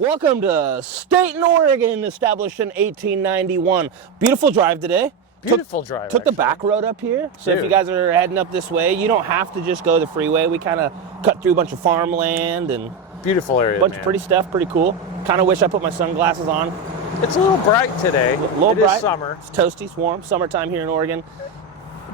Welcome to Stayton, Oregon, established in 1891. Beautiful drive today. Beautiful drive. Took the back road up here. So if you guys are heading up this way, you don't have to just go the freeway. We kind of cut through a bunch of farmland and beautiful area. A bunch of pretty stuff, pretty cool. Kind of wish I put my sunglasses on. It's a little bright today. A little bright. It is summer. It's toasty, it's warm. Summertime here in Oregon.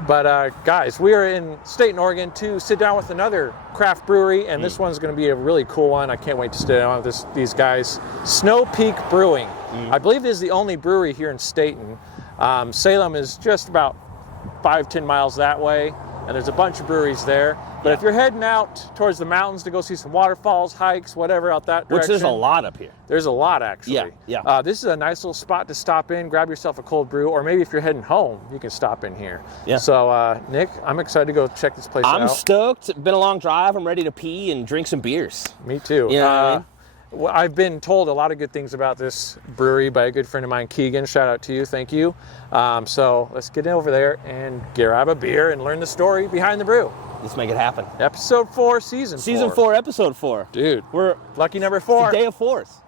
But guys, we are in Stayton, Oregon to sit down with another craft brewery, and this one's going to be a really cool one. I can't wait to sit down with these guys. Snow Peak Brewing. I believe this is the only brewery here in Stayton. Salem is just about 5-10 miles that way, and there's a bunch of breweries there. But if you're heading out towards the mountains to go see some waterfalls, hikes, whatever out that direction. Which there's a lot up here. There's a lot, actually. Yeah. This is a nice little spot to stop in, grab yourself a cold brew, or maybe if you're heading home, you can stop in here. Yeah. So, Nick, I'm excited to go check this place out. I'm stoked. It's been a long drive. I'm ready to pee and drink some beers. Me too. You know what I mean? Well, I've been told a lot of good things about this brewery by a good friend of mine, Keegan. Shout out to you. Thank you. So let's get over there and grab a beer and learn the story behind the brew. Let's make it happen. Episode 4, season 4. Season 4, episode 4. Dude, we're lucky number 4. It's the day of 4s.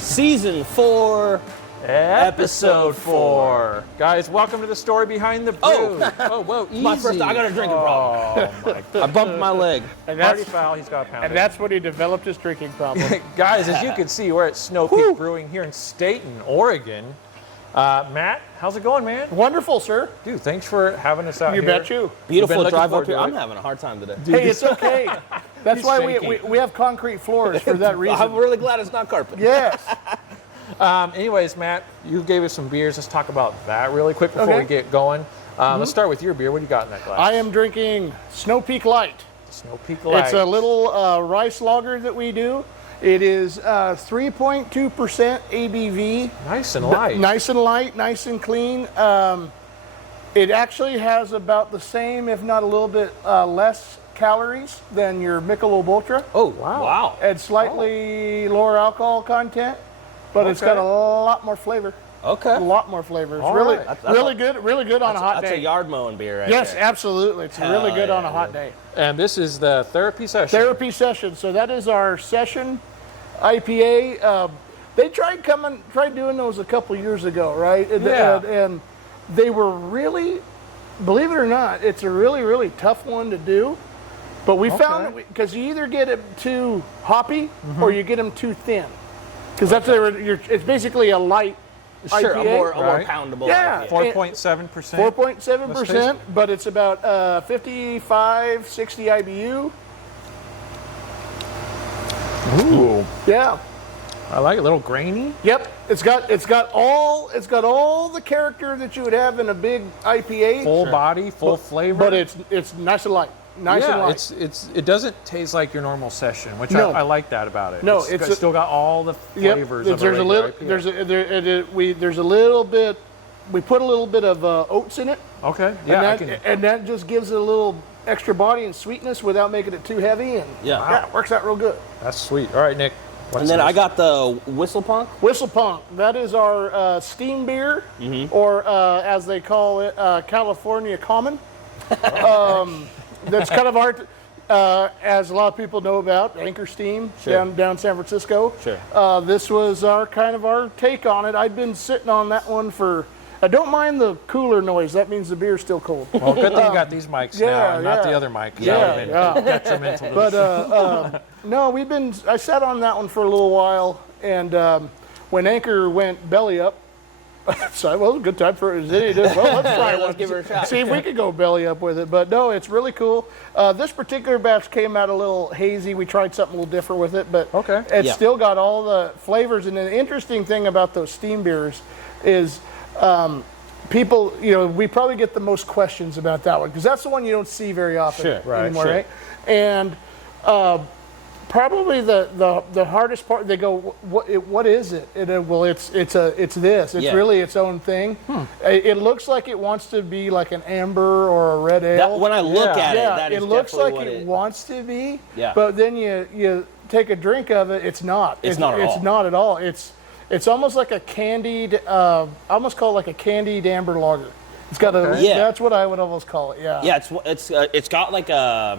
Season 4, episode 4. Guys, welcome to the story behind the brew. Oh, whoa, easy. My first, I got a drinking problem. Oh, my I bumped my leg. And Party that's, foul, he's got a pound. and that's when he developed his drinking problem. Guys, as you can see, we're at Snow Peak Brewing here in Stayton, Oregon. Matt, how's it going, man? Wonderful, sir. Dude, thanks for having us out You here. bet you. Beautiful looking drive forward up here. to it. I'm having a hard time today. Hey, it's okay. That's He's why shaking. we have concrete floors for that reason. I'm really glad it's not carpet. Yes. Anyways, Matt, you gave us some beers. Let's talk about that really quick before Okay. we get going. Let's start with your beer. What do you got in that glass? I am drinking Snow Peak Light. Snow Peak Light. It's a little rice lager that we do. It is 3.2% ABV. nice and light. Nice and light, nice and clean. It actually has about the same, if not a little bit less calories than your Michelob Ultra. Oh, wow. And slightly lower alcohol content, but it's got a lot more flavor. Okay. A lot more flavor. It's All really, right. really good on a hot That's day. a yard mowing beer right Yes, there. absolutely. It's really good on a hot day. And this is the therapy session. Therapy session. So that is our session IPA. They tried doing those a couple years ago, right? And they were really, believe it or not, it's a really, really tough one to do. But we found that because you either get it too hoppy or you get them too thin. Because that's it's basically a light Sure, IPA. a more Right. poundable. Yeah. IPA. 4.7%. 4.7%, but it's about 55, 60 IBU. Ooh. Yeah. I like it. A little grainy. Yep. It's got all the character that you would have in a big IPA. Full body, full flavor. But it's nice and light. Nice and light. it doesn't taste like your normal session, which No. I like that about it. No, it's still got all the flavors of there's a a little IPA. there's a little bit, we put a little bit of oats in it. Okay. Yeah. And that just gives it a little extra body and sweetness without making it too heavy, and Yeah. it works out real good. That's sweet. All right, Nick. And then I got the Whistle Punk. Whistle Punk, that is our steam beer, or as they call it, California Common. That's kind of our, as a lot of people know about, Anchor Steam down San Francisco. Sure. This was our take on it. I'd been sitting on that one for. I don't mind the cooler noise. That means the beer's still cold. Well, good thing you got these mics now, and not the other mic. 'Cause that would have been detrimental to the show. No, I sat on that one for a little while, and when Anchor went belly up, so it was a good time for it. Well, let's try one. Let's give her a shot. See if we could go belly up with it. But no, it's really cool. This particular batch came out a little hazy. We tried something a little different with it, but it's still got all the flavors. And the interesting thing about those steam beers is people, we probably get the most questions about that one because that's the one you don't see very often anymore, right? And probably the hardest part, they go, what is it? It's this. It's really its own thing. It looks like it wants to be like an amber or a red ale. When I look at it, that is it looks like what it wants to be. Yeah. But then you take a drink of it, it's not. It's not at all. It's almost like a candied, I almost call it like a candied amber lager. It's got that's what I would almost call it. Yeah. Yeah, it's got like the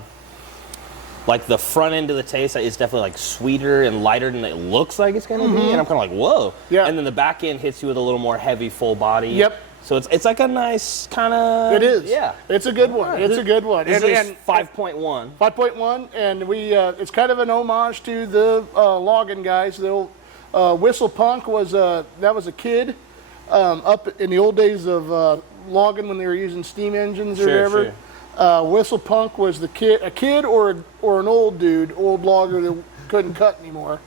front end of the taste is definitely like sweeter and lighter than it looks like it's gonna be, and I'm kind of like, whoa. Yeah. And then the back end hits you with a little more heavy, full body. Yep. So it's like a nice kind of. It is. Yeah. It's a good one. It's a good one. This is 5.1. 5.1, and it's kind of an homage to the logging guys. The old Whistle Punk was a kid up in the old days of logging when they were using steam engines or whatever. Whistle Punk was a kid or an old logger that couldn't cut anymore.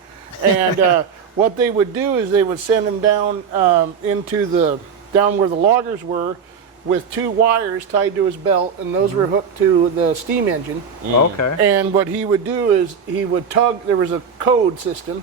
And what they would do is they would send him down down where the loggers were with two wires tied to his belt, and those were hooked to the steam engine. Okay. And what he would do is he would tug. There was a code system.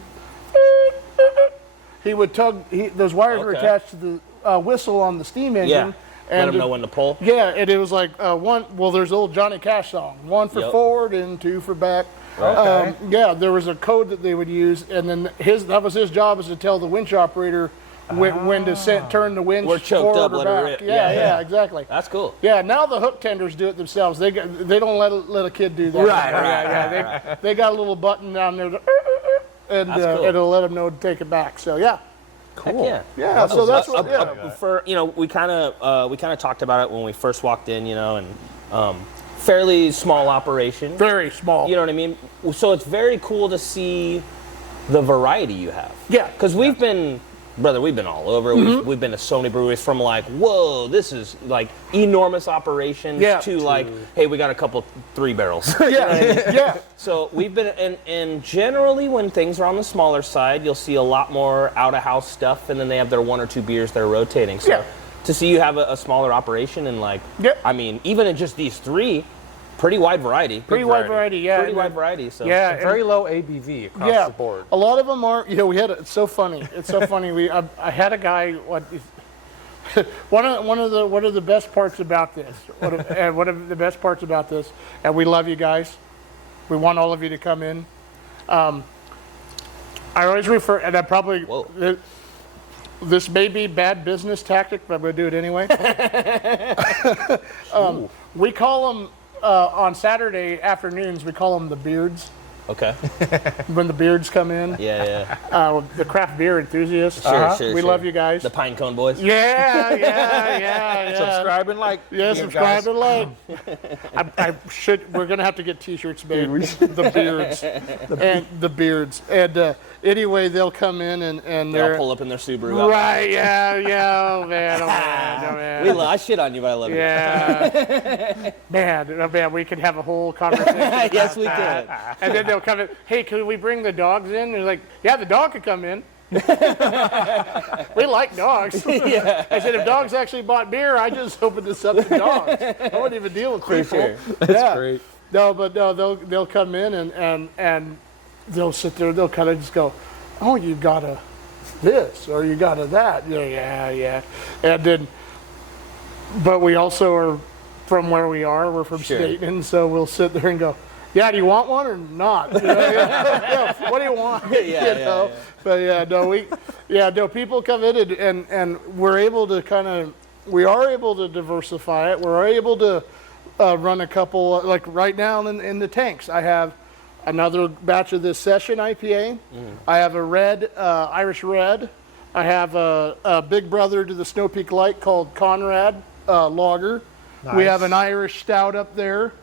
He would tug. Those wires were attached to the whistle on the steam engine. And let him know when to pull. Yeah, and it was like one. Well, there's the old Johnny Cash song: one for forward and two for back. Okay. There was a code that they would use, and then that was his job, is to tell the winch operator when to turn the winch We're choked forward up, or let her back. rip. Yeah, exactly. That's cool. Yeah, now the hook tenders do it themselves. They don't let a kid do that. Right. They got a little button down there, and cool. it'll let them know to take it back. So yeah. Cool. Heck Yeah. So that's what. For we kind of talked about it when we first walked in, and fairly small operation. Very small. You know what I mean? So it's very cool to see the variety you have. Yeah. Because we've been all over. We've been to so many breweries, from like, whoa, this is like enormous operations to like, hey, we got a couple 3 barrels. Yeah. So we've been, and generally when things are on the smaller side, you'll see a lot more out of house stuff, and then they have their 1 or 2 beers they're rotating. So to see you have a smaller operation and like, I mean, even in just these 3. Pretty wide variety. Pretty wide variety. So very low ABV across the board. A lot of them are. It's so funny. It's so funny. I had a guy. One of the best parts about this. One of the best parts about this. And we love you guys. We want all of you to come in. I always refer, and I probably. This may be bad business tactic, but I'm going to do it anyway. We call them. On Saturday afternoons, we call them the beards. Okay. When the beards come in. Yeah. The craft beer enthusiasts. Sure. We love you guys. The Pine Cone Boys. Yeah. Subscribe and like. Yeah, subscribe and like. We're gonna have to get T-shirts made. The beards. The beards. And anyway, they'll come in and They'll they're pull up in their Subaru. right. Yeah. Oh man. I shit on you, but I love Yeah. Man, we could have a whole conversation. Yes, we could. And then they'll come in, hey, can we bring the dogs in? And they're like, yeah, the dog could come in. We like dogs. Yeah. I said, if dogs actually bought beer, I just opened this up to dogs. I wouldn't even deal with people. sure. That's great. No, but no, they'll come in and they'll sit there. They'll kind of just go, oh, you got a this or you got a that. Yeah. And then, but we also are from where we are. We're from Stayton, so we'll sit there and go, yeah, do you want one or not? What do you want? Yeah. But people come in and we're able to we are able to diversify it. We're able to run a couple, like right now in the tanks. I have another batch of this Session IPA. I have a red, Irish Red. I have a big brother to the Snow Peak Light called Conrad Lager. Nice. We have an Irish Stout up there.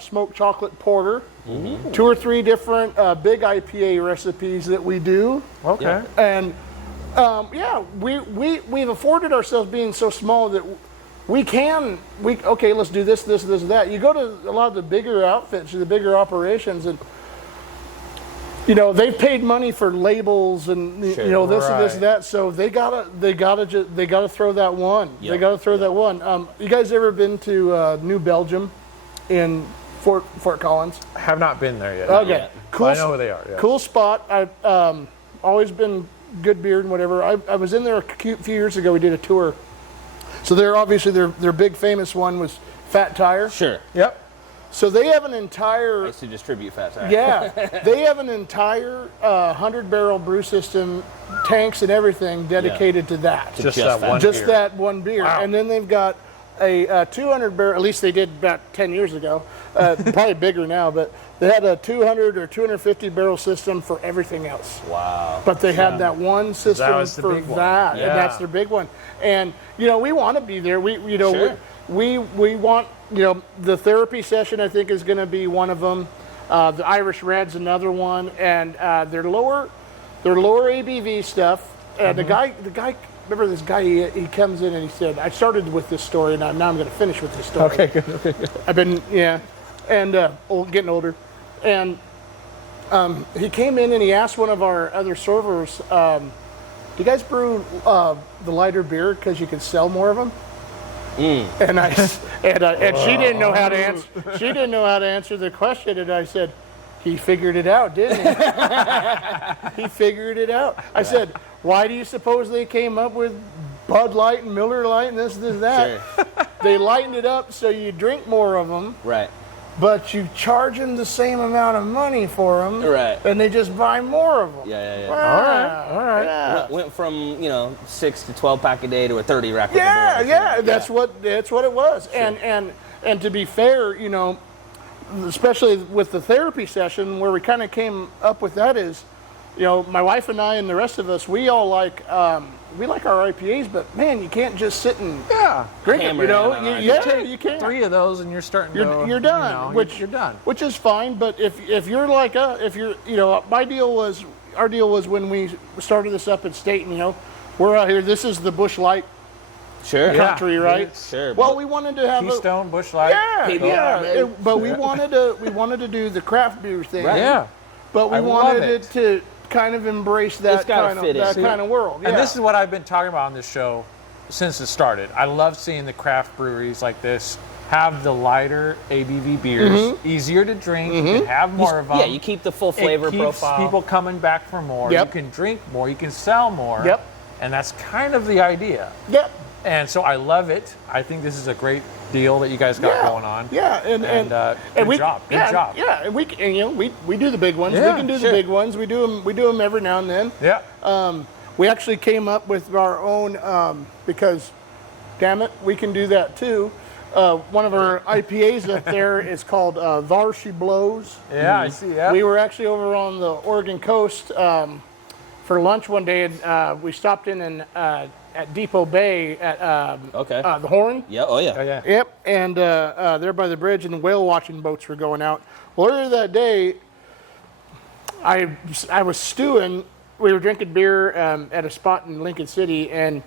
Smoked chocolate porter, 2 or 3 different big IPA recipes that we do. Okay. And we've afforded ourselves being so small that let's do this, that. You go to a lot of the bigger outfits, the bigger operations, and they've paid money for labels and this and this and that. So they gotta throw that one. Yep. They gotta throw that one. You guys ever been to New Belgium? In Fort Collins? I have not been there yet. Okay, cool. I know where they are. Yeah. Cool spot. I've always been good beer and whatever. I was in there a few years ago. We did a tour. So they're obviously their big famous one was Fat Tire. Sure. Yep. So they have an entire. I used to distribute Fat Tire. Yeah, they have an entire 100-barrel brew system, tanks and everything dedicated to that. Just that one Just beer. that one beer. Wow. And then they've got a 200 barrel, at least they did about 10 years ago, probably bigger now, but they had a 200 or 250 barrel system for everything else. Wow. But they had that one system for that, Yeah. and that's their big one. And we want to be there. We want the therapy session. I think is going to be one of them. The Irish Red's another one, and their lower ABV stuff. And the guy. Remember this guy, he comes in and he said, I started with this story and now I'm going to finish with this story. Okay, good. I've been, and getting older. And he came in and he asked one of our other servers, do you guys brew the lighter beer because you can sell more of them? And and she didn't know how to answer. She didn't know how to answer the question, and I said, he figured it out, didn't he? He figured it out. I said, why do you suppose they came up with Bud Light and Miller Light and this, that? Sure. They lightened it up so you drink more of them, Right. but you charge them the same amount of money for them, Right. and they just buy more of them. Yeah. All right. Yeah. Went from 6 to 12 pack a day to a 30 rack. Yeah. That's what it was. Sure. And to be fair, especially with the therapy session, where we kind of came up with that is, my wife and I and the rest of us, we all like our IPAs, but man, you can't just sit and drink it. You can't. 3 of those and you're starting to. You're done. You're done. Which is fine, but if you're like our deal was when we started this up in Stayton. We're out here. This is the Busch Light Sure. country, right? Sure. Well, we wanted to have Keystone, Busch Light. but we wanted to do the craft beer thing. Right. Yeah. But we I wanted love it to kind of embrace that kind of world. Yeah. And this is what I've been talking about on this show since it started. I love seeing the craft breweries like this have the lighter ABV beers, easier to drink, you can have more of them. Yeah, you keep the full flavor it keeps profile. People coming back for more. Yep. You can drink more. You can sell more. Yep. And that's kind of the idea. Yep. And so I love it. I think this is a great deal that you guys got going on. Yeah, and good job. Good job. Yeah, and we do the big ones. Yeah, we can do the big ones. We do them every now and then. Yeah. We actually came up with our own because, damn it, we can do that too. one of our IPAs up there is called Thar She Blows. Yeah, I see that. We were actually over on the Oregon coast for lunch one day, and we stopped in at Depot Bay at the Horn. Yeah. Oh yeah. Oh, yeah. Yep, and there by the bridge, and the whale watching boats were going out. Well, earlier that day, I was stewing. We were drinking beer at a spot in Lincoln City, and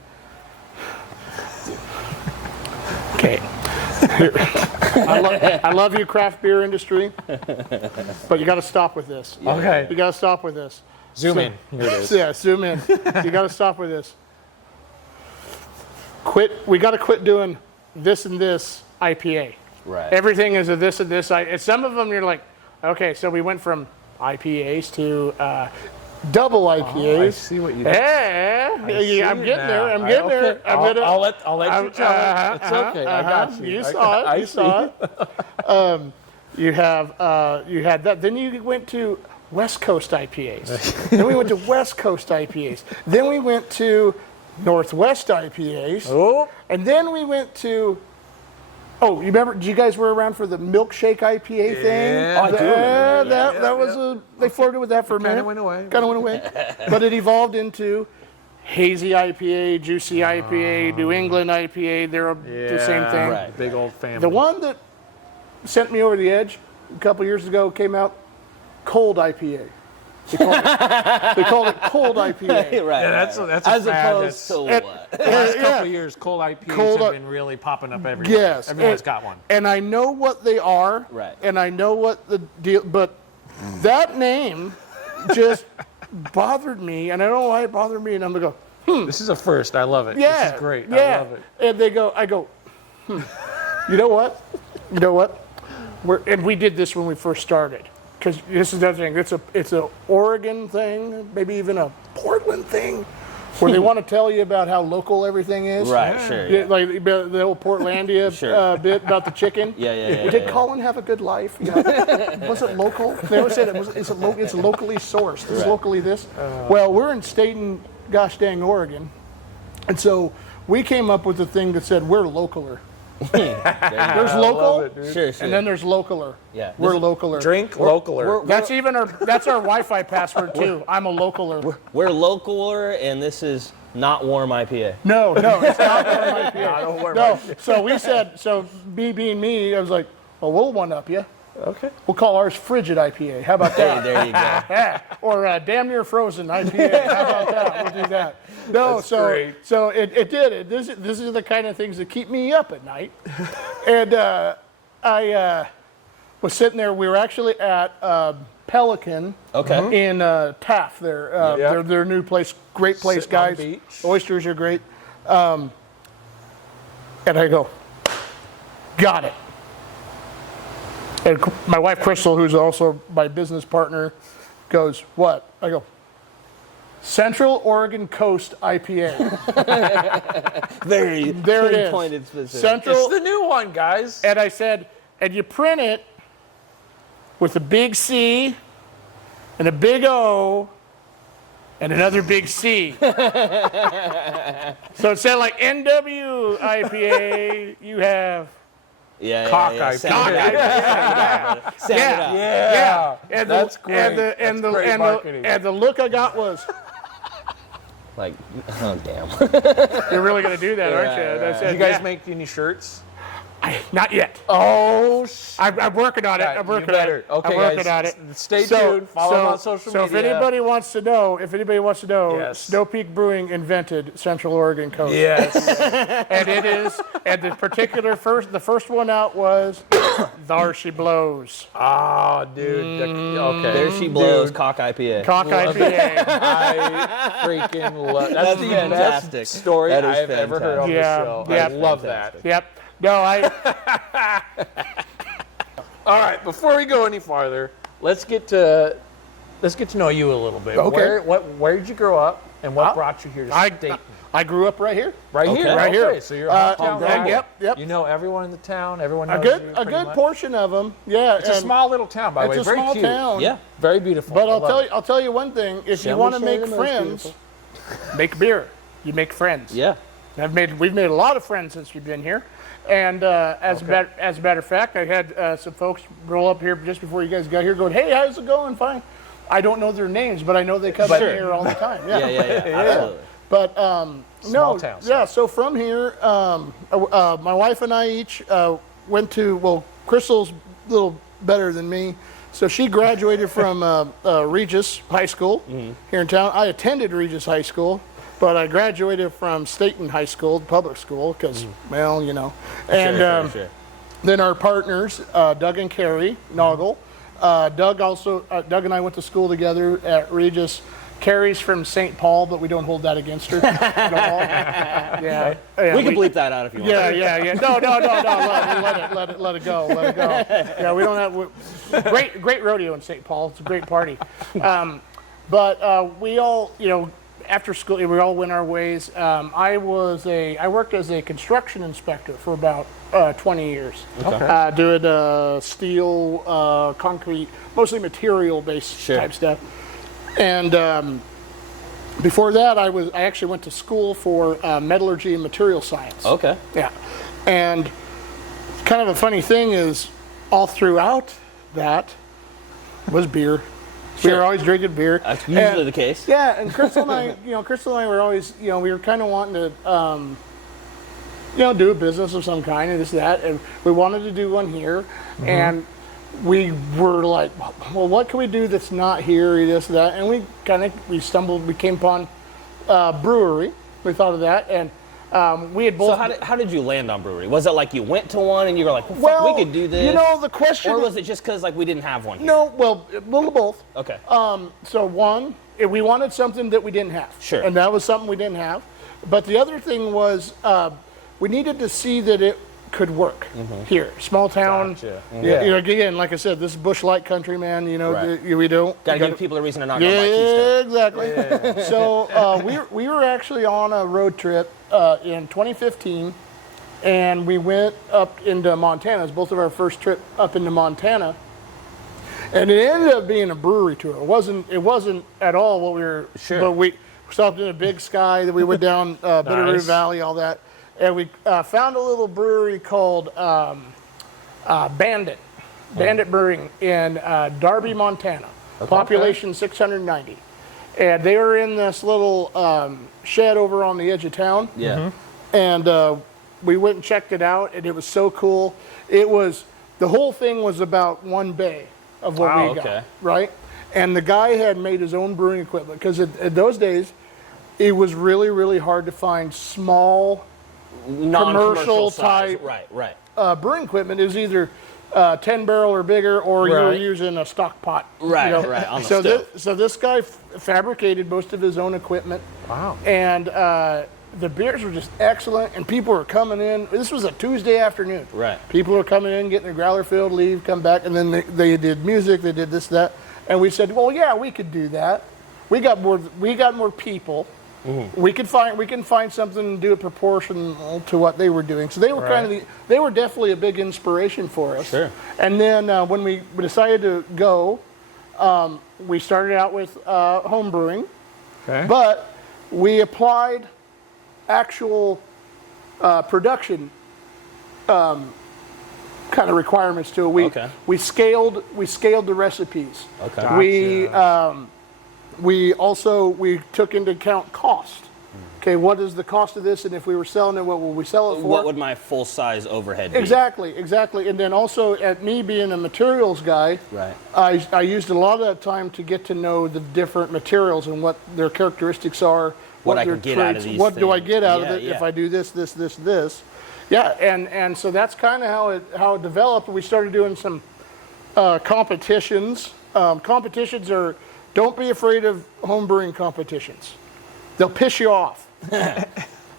okay. I love you, craft beer industry, but you got to stop with this. Okay. You got to stop with this. Zoom in. Here it is. Yeah, zoom in. You got to stop with this. We got to quit doing this and this IPA. Right. Everything is a this and this. And some of them you're like, okay, so we went from IPAs to double IPAs. Oh, I see what you did. Yeah, I'm getting there. I'm getting there. I'll let you tell me. It's okay. I got you. You saw it. You saw it. You had that. Then you went to West Coast IPAs. Then we went to West Coast IPAs. Then we went to Northwest IPAs. Oh. And then we went to. Oh, you remember? You guys were around for the milkshake IPA thing. Yeah, I do remember. That was they flirted with that for a minute. Kind of went away. But it evolved into hazy IPA, juicy IPA, New England IPA. They're the same thing. Right. Big old family. The one that sent me over the edge a couple years ago came out cold IPA. They called it cold IPA. Right. Yeah, that's a as fad opposed to what? The last couple of years, cold IPAs have been really popping up everywhere. Yes. Everyone's got one. And I know what they are. Right. And I know what the deal, but that name just bothered me, and I don't know why it bothered me, and I'm going to go, This is a first. I love it. yeah. This is great. Yeah. I love it. And I go, You know what? And we did this when we first started. Because this is the other thing. It's a Oregon thing, maybe even a Portland thing, where they want to tell you about how local everything is. Right. Sure. Yeah. Like the old Portlandia Sure. bit about the chicken. Yeah. Did Colin have a good life? You know, was it local? They always said it's locally sourced. It's locally this. Well, we're in Stayton, gosh dang Oregon, and so we came up with a thing that said we're localer. There's local, Sure. and then there's localer. Yeah. We're localer. Drink localer. That's our Wi-Fi password too. I'm a localer. We're localer, and this is not warm IPA. No, it's not warm IPA. No. So we said, me being me, I was like, well, we'll one up you. Okay. We'll call ours frigid IPA. How about that? There you go. Yeah. Or damn near frozen IPA. How about that? We'll do that. No, That's great. So it did. This is the kind of things that keep me up at night. And I was sitting there. We were actually at Pelican. Okay. In Taft there. Their new place. Great place, Sitting on guys. the beach. Oysters are great. And I go, got it. And my wife, Crystal, who's also my business partner, goes, what? I go, Central Oregon Coast IPA. Very There it is. pinpointed specific. Central. It's the new one, guys. And I said, and you print it with a big C and a big O and another big C. So it said like NW IPA, you have... Yeah. Cockeye. Sound it out. Sound it out. Yeah. And That's great. And That's great marketing. and the look I got was, Like, oh damn. you're really going to do that, aren't you? And I Right. said, Do you guys yeah. make any shirts? Not yet. Oh, I'm working on it. I'm working on it. Okay, I'm working guys, on it. stay tuned. Follow them on social So media. if anybody wants to know, Yes. Snow Peak Brewing invented Central Oregon Coast. Yes. And it is, and the first one out was Thar She Blows. Oh, dude. Okay. There she blows. Dude. Cock IPA. Cock IPA. I freaking love that's That's the fantastic. best story That is I have ever heard on Yeah, the show. yeah. I love that. Yep. No, All right, before we go any farther, let's get to know you a little bit. Okay. Where did you grow up, and what brought you here to Stayton? I grew up right here. Right Okay. here, Right here. Okay, so you're a hometown guy. Yep. You know everyone in the town. Everyone knows A you good pretty much. portion of them. Yeah. It's a small little town, by the way. It's a Very small cute. town. Yeah. Very beautiful. But I love it. I'll tell you one thing. If you Shall want to we say make the most friends, make beer. You make friends. Yeah. We've made a lot of friends since we've been here. And as a matter of fact, I had some folks roll up here just before you guys got here going, hey, how's it going? Fine. I don't know their names, but I know they come in here all the time. Yeah, absolutely. But Small towns. Yeah, so from here, my wife and I each went to, well, Crystal's a little better than me. So she graduated from Regis High School here in town. I attended Regis High School. But I graduated from Stayton High School, public school, because, well, you know. And Sure. then our partners, Doug and Carrie Noggle. Doug and I went to school together at Regis. Carrie's from St. Paul, but we don't hold that against her at all. Yeah. We can bleep that out if you want. Yeah. No. Let it go. Yeah, we don't have great rodeo in St. Paul. It's a great party. But we all, you know, after school, we all went our ways. I worked as a construction inspector for about 20 years. Okay. Doing steel, concrete, mostly material-based type stuff. And before that, I actually went to school for metallurgy and material science. Okay. Yeah. And kind of a funny thing is, all throughout that was beer. Sure. We were always drinking beer. That's usually the case. Yeah, and Crystal and I were always, we were kind of wanting to, do a business of some kind and this, that, and we wanted to do one here, and we were like, well, what can we do that's not here, this, that, and we came upon brewery. We thought of that, and we had both. So how did you land on brewery? Was it like you went to one and you were like, well, fuck, we could do this? You know, the question. Or was it just because like we didn't have one here? No, well, a little of both. Okay. So one, we wanted something that we didn't have. Sure. And that was something we didn't have. But the other thing was we needed to see that it could work here. Small town. Gotcha. Yeah. Again, like I said, this is bush light country, man. You know, Right. we don't. Gotta give people a reason to not go buy key stuff. Exactly. Yeah. So we were actually on a road trip in 2015, and we went up into Montana. It was both of our first trip up into Montana, and it ended up being a brewery tour. It wasn't at all what we were. Sure. But we stopped in a Big Sky. That we went down Bitterroot Valley, all that, and we found a little brewery called Bandit Brewing in Darby, Montana. Population 690. And they were in this little shed over on the edge of town. Yeah. And we went and checked it out, and it was so cool. The whole thing was about one bay of what we got, right? And the guy had made his own brewing equipment, because in those days, it was really, really hard to find small, commercial type brewing equipment. It was either 10 barrel or bigger, or you were using a stock pot. Right. On the stove. So this guy fabricated most of his own equipment. Wow. And the beers were just excellent, and people were coming in. This was a Tuesday afternoon. Right. People were coming in, getting their growler filled, leave, come back, and then they did music. They did this, that, and we said, well, yeah, we could do that. We got more people. We can find something and do it proportional to what they were doing. So they were they were definitely a big inspiration for us. Sure. And then when we decided to go, we started out with home brewing, but we applied actual production kind of requirements to it. We scaled the recipes. Okay. Gotcha. We took into account cost. Okay, what is the cost of this, and if we were selling it, what would we sell it for? What would my full size overhead be? Exactly. And then also, at me being a materials guy, I used a lot of that time to get to know the different materials and what their characteristics are. What I can get out of these What do I get out of Yeah, it yeah. if I do this? Yeah, and so that's kind of how it developed. We started doing some competitions. Competitions are, don't be afraid of home brewing competitions. They'll piss you off.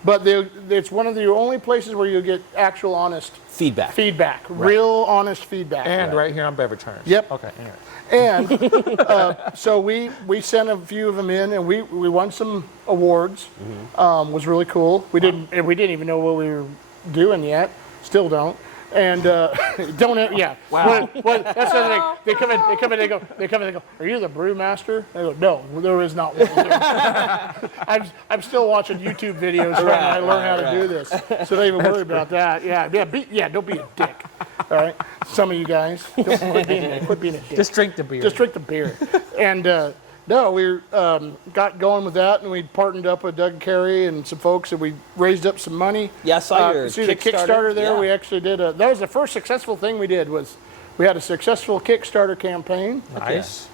But it's one of the only places where you get actual honest feedback. Real honest feedback. And right here on Beverage Hunters. Yep. Okay, anyway. And so we sent a few of them in, and we won some awards. Was really cool. We didn't even know what we were doing yet. Still don't. And Wow. Well, that's the thing. They come in, they go, are you the brewmaster? I go, no, there is not one here. I'm still watching YouTube videos trying to learn how to do this. So don't even worry about that. Don't be a dick. All right? Some of you guys, quit being a dick. Just drink the beer. Just drink the beer. And no, we got going with that, and we partnered up with Doug and Carey and some folks, and we raised up some money. Yeah, I saw your see the Kickstarter there. Yeah. We actually did that was the first successful thing we did. Was we had a successful Kickstarter campaign. Nice.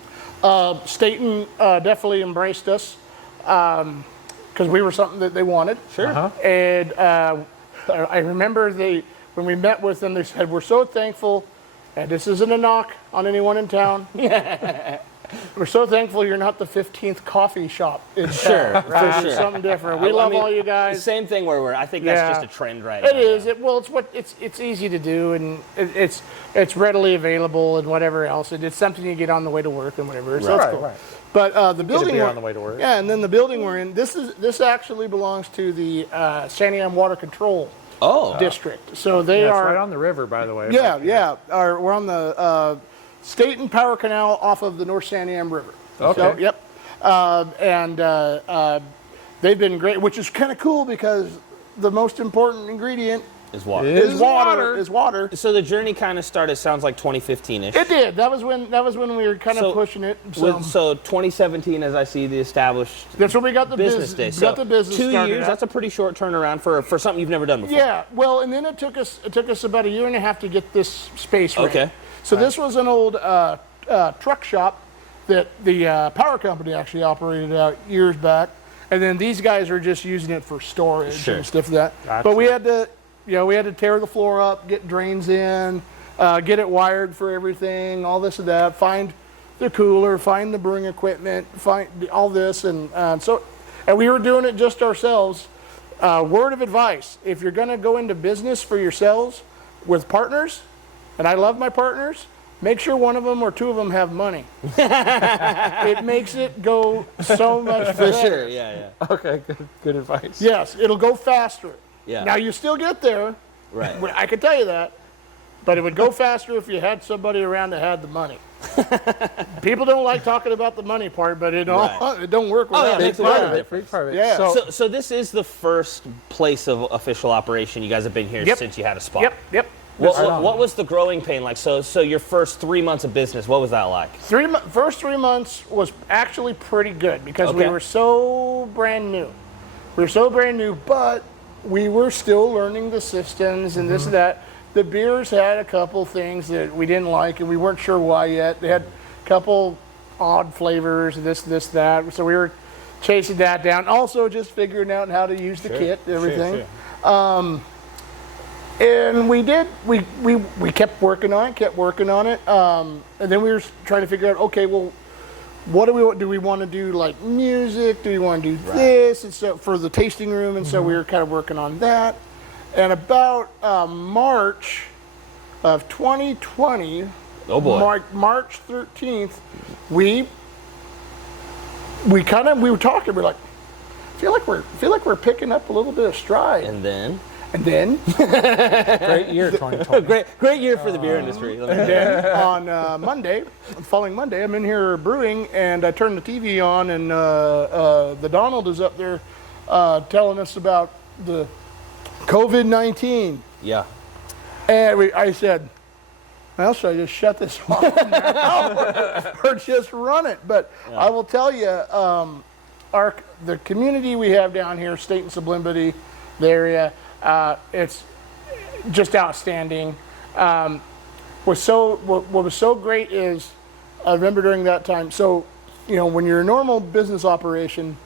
Stayton definitely embraced us because we were something that they wanted. Sure. And I remember when we met with them, they said, "We're so thankful," and this isn't a knock on anyone in town. We're so thankful you're not the 15th coffee shop in town. Sure, right? for sure. It's something different. We love all you guys. Same thing where I think that's just a trend right now. It is. It's easy to do, and it's readily available and whatever else. It's something you get on the way to work and whatever. So that's cool. Right. But the building on the way to work. Yeah, and then the building we're in. This actually belongs to the Santiam Water Control District. So they are right on the river, by the way. Yeah. We're on the Stayton Power Canal off of the North Santiam River. Okay. So, yep. They've been great, which is kind of cool because the most important ingredient Is water. is water. So the journey kind of started, sounds like 2015-ish. It did. That was when we were kind of pushing it. So 2017, as I see the established that's when we got the business day. We got the business 2 started years. out. That's a pretty short turnaround for something you've never done before. Yeah. Well, and then it took us about a year and a half to get this space ready. Okay. So this was an old truck shop that the power company actually operated out years back, and then these guys are just using it for storage and stuff like that. Gotcha. But we had to tear the floor up, get drains in, get it wired for everything, all this and that. Find the cooler, find the brewing equipment, find all this, and we were doing it just ourselves. Word of advice: if you're going to go into business for yourselves with partners. And I love my partners. Make sure one of them or two of them have money. It makes it go so much faster. For sure, yeah. Okay, good advice. Yes, it'll go faster. Yeah. Now you still get there. Right. I can tell you that. But it would go faster if you had somebody around that had the money. People don't like talking about the money part, but it don't work without it it. makes a lot of difference. Yeah. So this is the first place of official operation. You guys have been here since you had a spot. Yep. What was the growing pain like? So your first 3 months of business, what was that like? First 3 months was actually pretty good because we were so brand new. But we were still learning the systems and this and that. The beers had a couple things that we didn't like and we weren't sure why yet. They had a couple odd flavors, this, that. So we were chasing that down. Also just figuring out how to use the kit, everything. Sure. And we kept working on it, and then we were trying to figure out, okay, well, what do we want to do, like music? Do we want to do this? And so for the tasting room, and so we were kind of working on that. And about March of 2020, March 13th, we were talking. We're like, feel like we're picking up a little bit of stride. And then. Great year, 2020. great year for the beer industry. And then on following Monday, I'm in here brewing, and I turn the TV on, and the Donald is up there telling us about the COVID-19. Yeah. And I said, well, should I just shut this off now or just run it? But I will tell you, the community we have down here, Stayton Sublimity, the area, it's just outstanding. What was so great is, I remember during that time, so, when you're a normal business operation,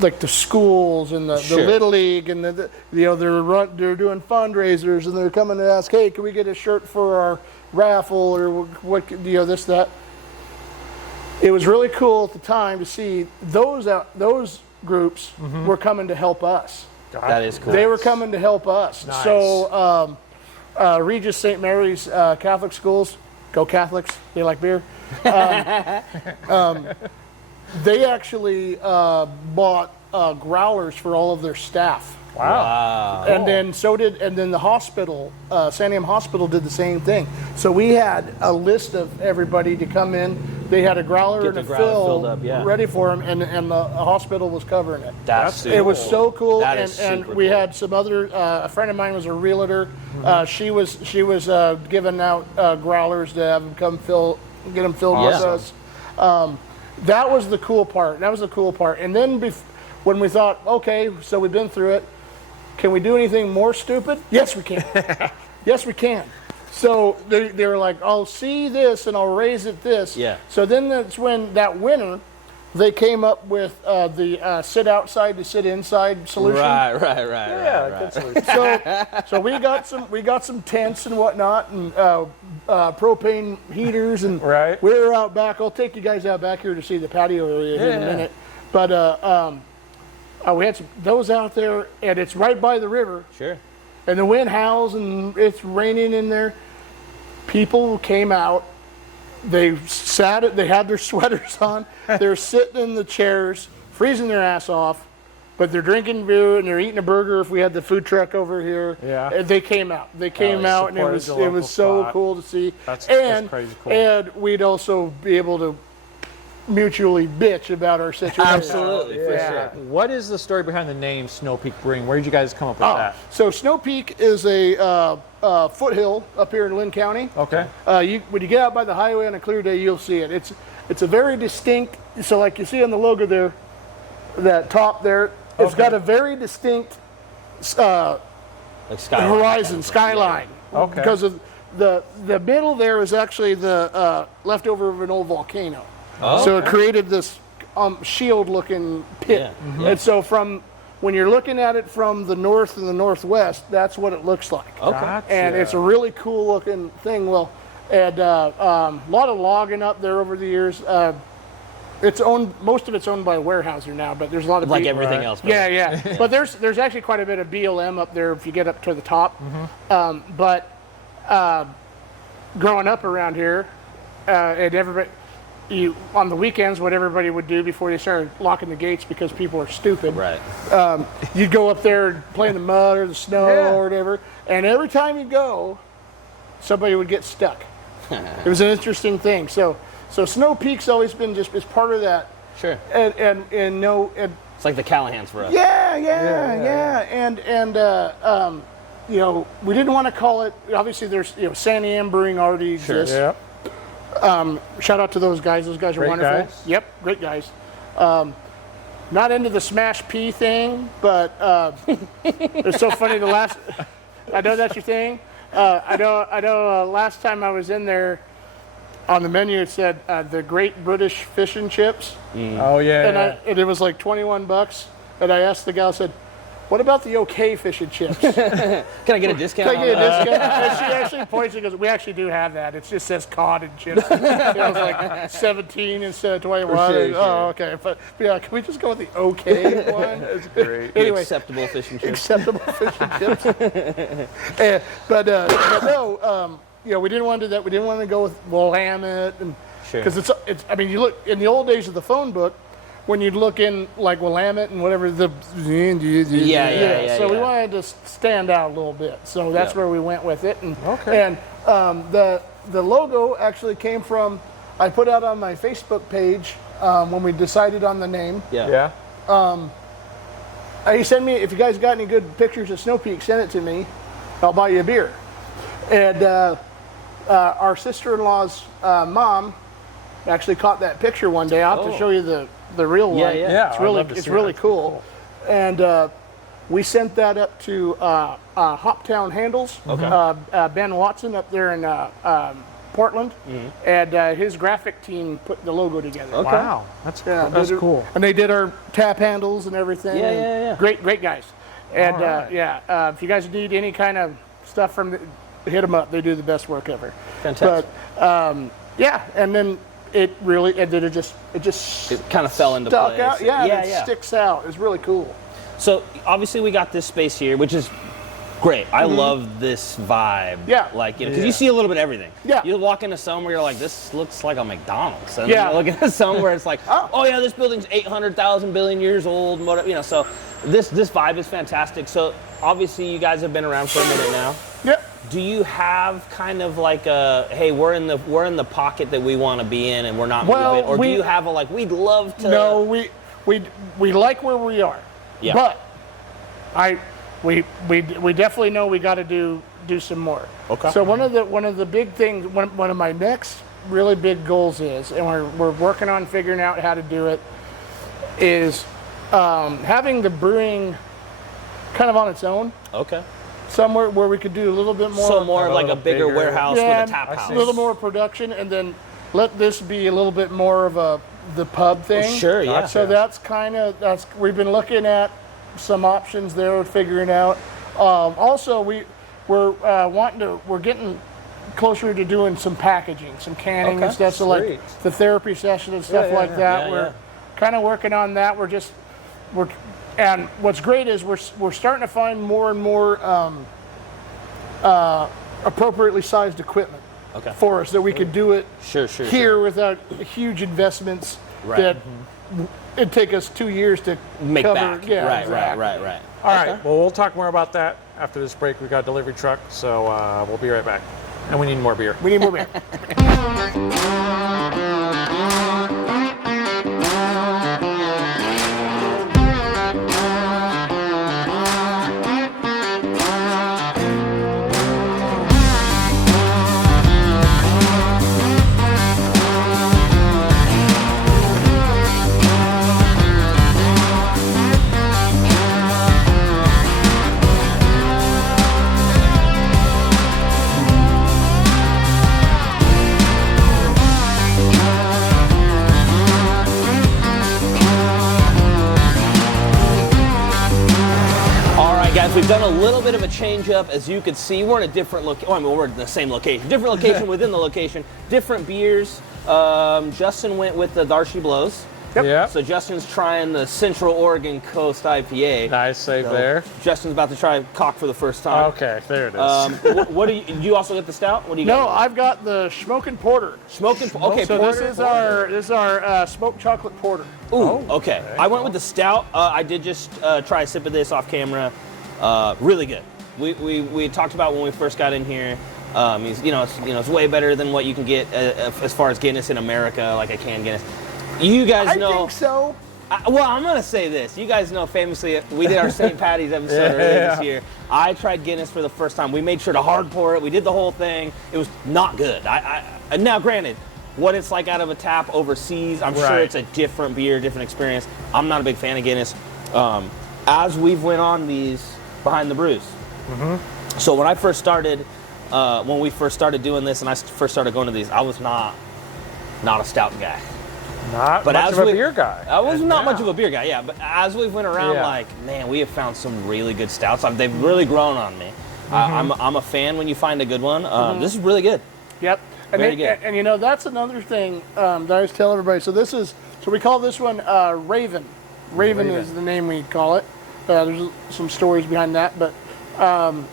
like the schools and the Little League and they're doing fundraisers and they're coming to ask, hey, can we get a shirt for our raffle or what, this, that. It was really cool at the time to see those groups were coming to help us. That is cool. They were coming to help us. Nice. So Regis St. Mary's Catholic schools, go Catholics, they like beer. They actually bought growlers for all of their staff. Wow. And then the hospital, Santiam Hospital did the same thing. So we had a list of everybody to come in. They had a growler and a fill ready for them, and the hospital was covering it. It was so cool. That is super and we had some other. A friend of mine was a realtor. She was giving out growlers to have them come get them filled with us. That was the cool part. And then when we thought, okay, so we've been through it, can we do anything more stupid? Yes, we can. Yes, we can. So they were like, I'll see this and I'll raise it this. Yeah. So then that's when that winter, they came up with the sit outside to sit inside solution. Right. Good solution. So we got some tents and whatnot and propane heaters and we were out back. I'll take you guys out back here to see the patio area here in a minute. But we had those out there, and it's right by the river. Sure. And the wind howls and it's raining in there. People came out. They had their sweaters on. They're sitting in the chairs, freezing their ass off, but they're drinking beer and they're eating a burger if we had the food truck over here. Yeah. And they came out. They came out, and it was so cool to see. That's crazy cool. And we'd also be able to mutually bitch about our situation. Absolutely, for sure. What is the story behind the name Snow Peak Brewing? Where did you guys come up with that? So Snow Peak is a foothill up here in Lynn County. Okay. When you get out by the highway on a clear day, you'll see it. It's a very distinct. So like you see on the logo there, that top there, it's got a very distinct Like skyline. Okay. Because of the middle there is actually the leftover of an old volcano. So it created this shield-looking pit. Yeah. And so when you're looking at it from the north and the northwest, that's what it looks like. Okay. Gotcha. And it's a really cool-looking thing. Well, and a lot of logging up there over the years. Most of it's owned by Weyerhaeuser now, but there's a lot of like everything else. Yeah. But there's actually quite a bit of BLM up there if you get up to the top. But growing up around here, and everybody. On the weekends, what everybody would do before they started locking the gates because people are stupid. Right. You'd go up there and play in the mud or the snow or whatever, and every time you go, somebody would get stuck. It was an interesting thing. So Snow Peak's always been just as part of that. Sure. And It's like the Callahans for us. Yeah. And we didn't want to call it. Obviously, there's Santiam Brewing already exists. Sure. Yeah. Shout out to those guys. Those guys are Great wonderful. guys. Yep, great guys. Not into the Smash P thing, but it's so funny. I know that's your thing. I know. Last time I was in there, on the menu it said the Great British Fish and Chips. Oh yeah. And it was like $21. And I asked the gal, I said, "What about the OK Fish and Chips? Can I get a discount? Can I get a discount?" And she actually points and goes, "We actually do have that. It just says cod and chips." It was like 17 instead of 21. Sure. Oh, okay. But yeah, can we just go with the OK one? That's great. Anyway, Acceptable fish and chips. acceptable fish and chips. But no, we didn't want to do that. We didn't want to go with Willamette, and because it's. I mean, you look in the old days of the phone book. When you'd look in like Willamette and whatever So we wanted to stand out a little bit. So that's where we went with it. And the logo actually came from, I put out on my Facebook page when we decided on the name. Yeah. He sent me, if you guys got any good pictures of Snow Peak, send it to me. I'll buy you a beer. And our sister-in-law's mom actually caught that picture one day. I'll have to show you the real one. Yeah. It's really cool. And we sent that up to Hoptown Handles. Ben Watson up there in Portland, and his graphic team put the logo together. Wow, that's cool. And they did our tap handles and everything. Yeah. Great guys. And if you guys need any kind of stuff hit them up. They do the best work ever. Fantastic. But and then it kind of fell into stuck place. out. It sticks out. It's really cool. So obviously we got this space here, which is great. I love this vibe. Yeah. Like, because you see a little bit of everything. Yeah. You walk into somewhere, you're like, this looks like a McDonald's. And Yeah. then you look at somewhere, it's like, oh yeah, this building's 800,000 billion years old. You know, so this vibe is fantastic. So obviously you guys have been around for a minute now. Yep. Do you have kind of like a, hey, we're in the pocket that we want to be in and we're not moving? Or do you have a like, we'd love to? No, we like where we are. Yeah. But we definitely know we got to do some more. Okay. So one of the big things, one of my next really big goals is, and we're working on figuring out how to do it, is having the brewing kind of on its own. Okay. Somewhere where we could do a little bit more. So more of like a bigger warehouse with a tap house. A little more production, and then let this be a little bit more of the pub thing. Sure, yeah. So that's we've been looking at some options there, figuring out. Also, we're getting closer to doing some packaging, some canning and stuff. So like the therapy session and stuff like that. We're kind of working on that. And what's great is we're starting to find more and more appropriately sized equipment for us that we could do it here without huge investments that it'd take us 2 years to make cover. back. Yeah, Right. All right. Well, we'll talk more about that after this break. We got a delivery truck, so we'll be right back. And we need more beer. We need more beer. We've done a little bit of a change up. As you can see, we're in a different location. I mean, we're in the same location. Different location within the location. Different beers. Justin went with the Darcy Blows. Yep. Yeah. So Justin's trying the Central Oregon Coast IPA. Nice save there. Justin's about to try cock for the first time. Okay, there it is. What do you also get the stout? What do you got? No, I've got the Smokin' Porter. Okay, So porter. this is our smoked chocolate porter. Ooh, okay. I went with the stout. I did just try a sip of this off camera. Really good. We talked about when we first got in here. It's way better than what you can get as far as Guinness in America, like a canned Guinness. You guys know. I think so. Well, I'm gonna say this. You guys know, famously, we did our St. Patty's episode earlier this year. I tried Guinness for the first time. We made sure to hard pour it. We did the whole thing. It was not good. Now, granted, what it's like out of a tap overseas, I'm sure it's a different beer, different experience. I'm not a big fan of Guinness. As we've went on these Behind the Brews. So when we first started doing this, and I first started going to these, I was not a stout guy. Not much of a beer guy. I was not much of a beer guy, yeah. But as we went around, man, we have found some really good stouts. They've really grown on me. I'm a fan when you find a good one. This is really good. Yep. Very good. And that's another thing that I was telling everybody. So we call this one Raven. Raven is the name we call it. There's some stories behind that, but one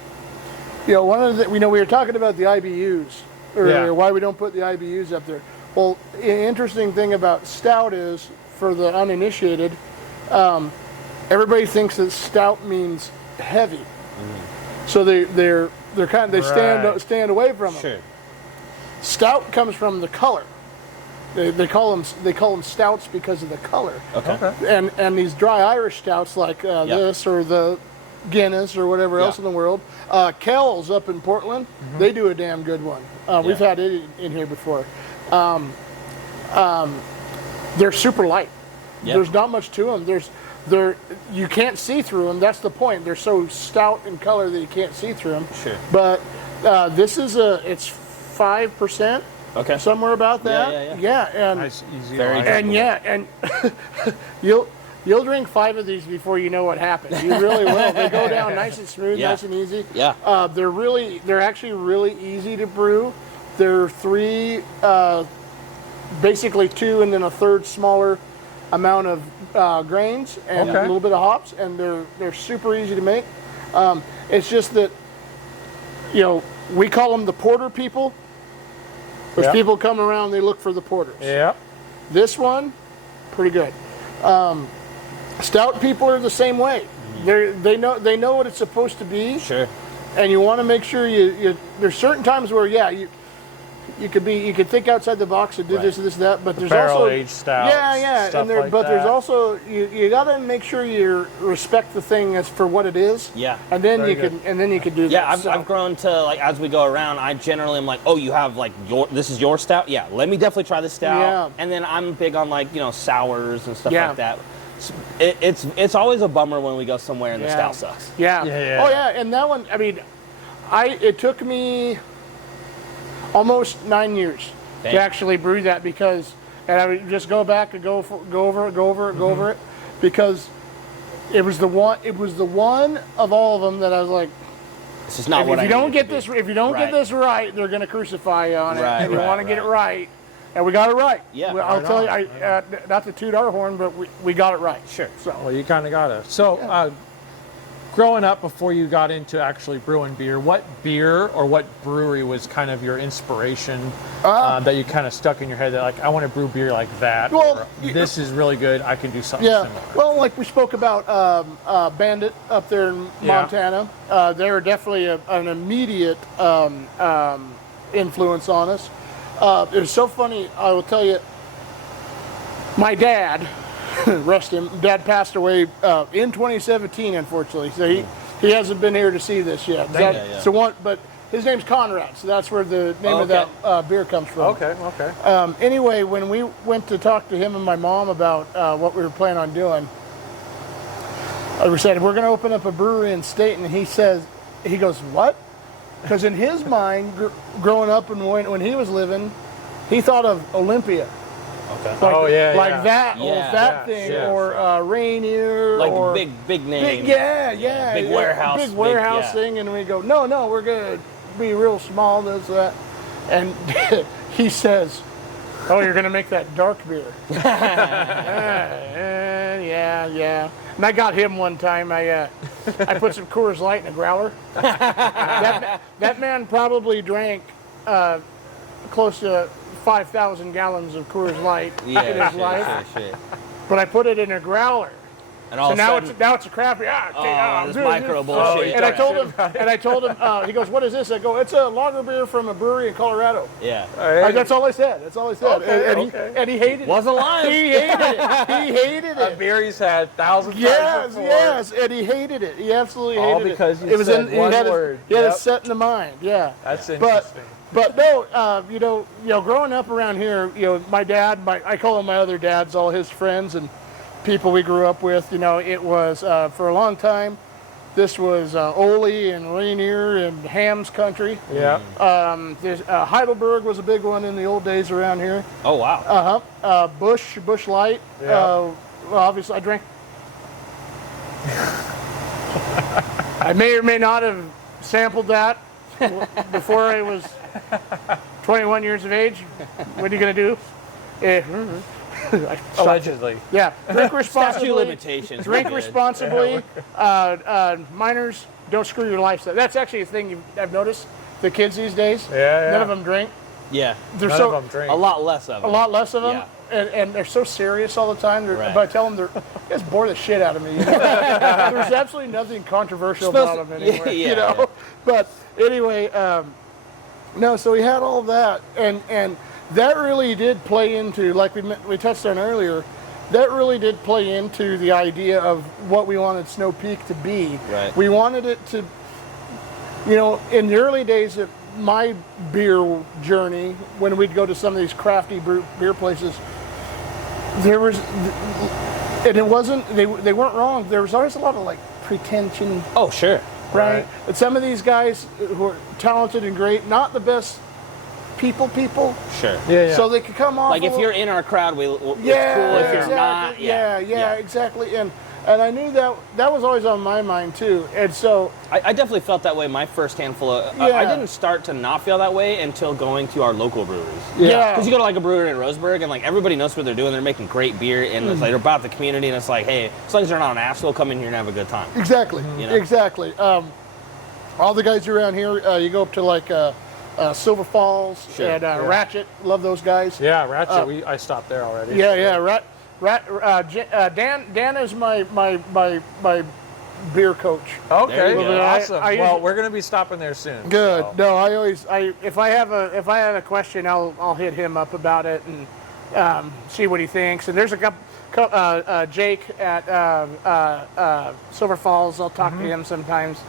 of we were talking about the IBUs earlier. Why we don't put the IBUs up there. Well, the interesting thing about stout is, for the uninitiated, everybody thinks that stout means heavy, so they stand away from them. Sure. Stout comes from the color. They call them stouts because of the color. Okay. And these dry Irish stouts like this, or the Guinness, or whatever else in the world. Kells up in Portland, they do a damn good one. We've had it in here before. They're super light. Yep. There's not much to them. You can't see through them. That's the point. They're so stout in color that you can't see through them. Sure. But this is it's 5%. Okay. Somewhere about that. Yeah. And nice, easy. And you'll drink 5 of these before you know what happened. You really will. They go down nice and smooth, nice and easy. Yeah. They're actually really easy to brew. They're 3, basically 2 and then a third smaller amount of grains and a little bit of hops, and they're super easy to make. It's just that, we call them the porter people. Because people come around, they look for the porters. Yeah. This one, pretty good. Stout people are the same way. They know what it's supposed to be. Sure. And you want to make sure you there's certain times where you could think outside the box and do this, that, but there's also barrel-aged stouts, stuff like but there's that. also you got to make sure you respect the thing as for what it is. Yeah. And then Very you good. can do that. Yeah, I've grown to, like, as we go around, I generally am like, oh, you have, like, this is your stout? Yeah, let me definitely try this stout. Yeah. And then I'm big on, like, sours and stuff Yeah. like that. It's always a bummer when we go somewhere and the stout sucks. Yeah. Yeah. Oh yeah, and that one, I mean, it took me almost 9 years Dang. to actually brew that because, and I would just go back and go over it because it was the one of all of them that I was like, This is not what if I you don't need get it to this, be. if you don't Right. get this right, they're going to crucify you on it. Right, And we right, want to get it right. right, and we got it right. Yeah, I'll right tell on, you, not to toot our horn, but we got it right. Sure. So Well, you kind of got to. So, growing up, before you got into actually brewing beer, what beer or what brewery was kind of your inspiration that you kind of stuck in your head that, like, I want to brew beer like that? Well, or, this is really good. I can do something yeah, similar. well, like we spoke about Bandit up there in Montana, they're definitely an immediate influence on us. It was so funny, I will tell you, my dad, rest him, Dad passed away in 2017, unfortunately, so he hasn't been here to see this yet. But his name's Conrad, so that's where the name of that beer comes from. Okay. Anyway, when we went to talk to him and my mom about what we were planning on doing, we said, we're going to open up a brewery in Stayton. He goes, what? Because in his mind, growing up and when he was living, he thought of Olympia. Okay. Like that thing, yeah, or Rainier, Like or big name. big warehouse. big warehouse thing, and we go, no, we're gonna be real small, this, that, and he says, oh, you're gonna make that dark beer. Yeah. And I got him one time. I put some Coors Light in a growler. that man probably drank close to 5,000 gallons of Coors Light in his life. Shit. But I put it in a growler. And all So of now a sudden, it's a crap beer. this micro bullshit. And I told him, he goes, what is this? I go, it's a lager beer from a brewery in Colorado. Yeah. That's all I said. Okay. And he hated it. Wasn't lying. He hated it. He hated A it. beer he's had thousands of Yes, times before. yes, and he hated it. He absolutely hated it. All because you it was said he one had word. He had Yep. it set in the mind. Yeah. That's interesting. But no, growing up around here, my dad, I call him my other dads, all his friends and people we grew up with. It was for a long time. This was Ole and Rainier and Ham's country. Yeah. Heidelberg was a big one in the old days around here. Oh wow. Bush Light. Yeah. Well, obviously, I drank. I may or may not have sampled that before I was 21 years of age. What are you going to do? Allegedly. Yeah. Drink Statute responsibly. limitations. Drink we're good. responsibly. Minors, don't screw your lifestyle. That's actually a thing I've noticed. The kids these days, Yeah. none of them drink. Yeah. They're None so of them drink. A lot less of a them. lot less of them, Yeah. and they're so serious all the time. Right. But I tell them you guys bore the shit out of me. There's absolutely nothing controversial about them anymore. Yeah. But anyway, no. So we had all that, and that really did play into, like we touched on earlier. That really did play into the idea of what we wanted Snow Peak to be. Right. We wanted it to, in the early days of my beer journey, when we'd go to some of these crafty beer places, there was, and it wasn't, they weren't wrong. There was always a lot of like pretension, Oh sure. right? And some of these guys who are talented and great, not the best people. Sure. Yeah. So they could come off Like if a you're little- in our crowd, it's cool. If exactly. you're not, yeah, exactly. And I knew that was always on my mind too. And so I definitely felt that way my first handful of. Yeah. I didn't start to not feel that way until going to our local breweries. yeah, Because you go to like a brewery in Roseburg and like everybody knows what they're doing. They're making great beer and it's like they're about the community and it's like, hey, as long as they're not an asshole, come in here and have a good time. exactly, You know? exactly. all the guys around here, you go up to like Silver Falls and Ratchet. Love those guys. Yeah, Ratchet. I stopped there already. Yeah. Dan is my beer coach. Okay, There you go. awesome. We're going to be stopping there soon. Good. So. No, if I have a question, I'll hit him up about it and see what he thinks. And there's a couple. Jake at Silver Falls. I'll talk to him sometimes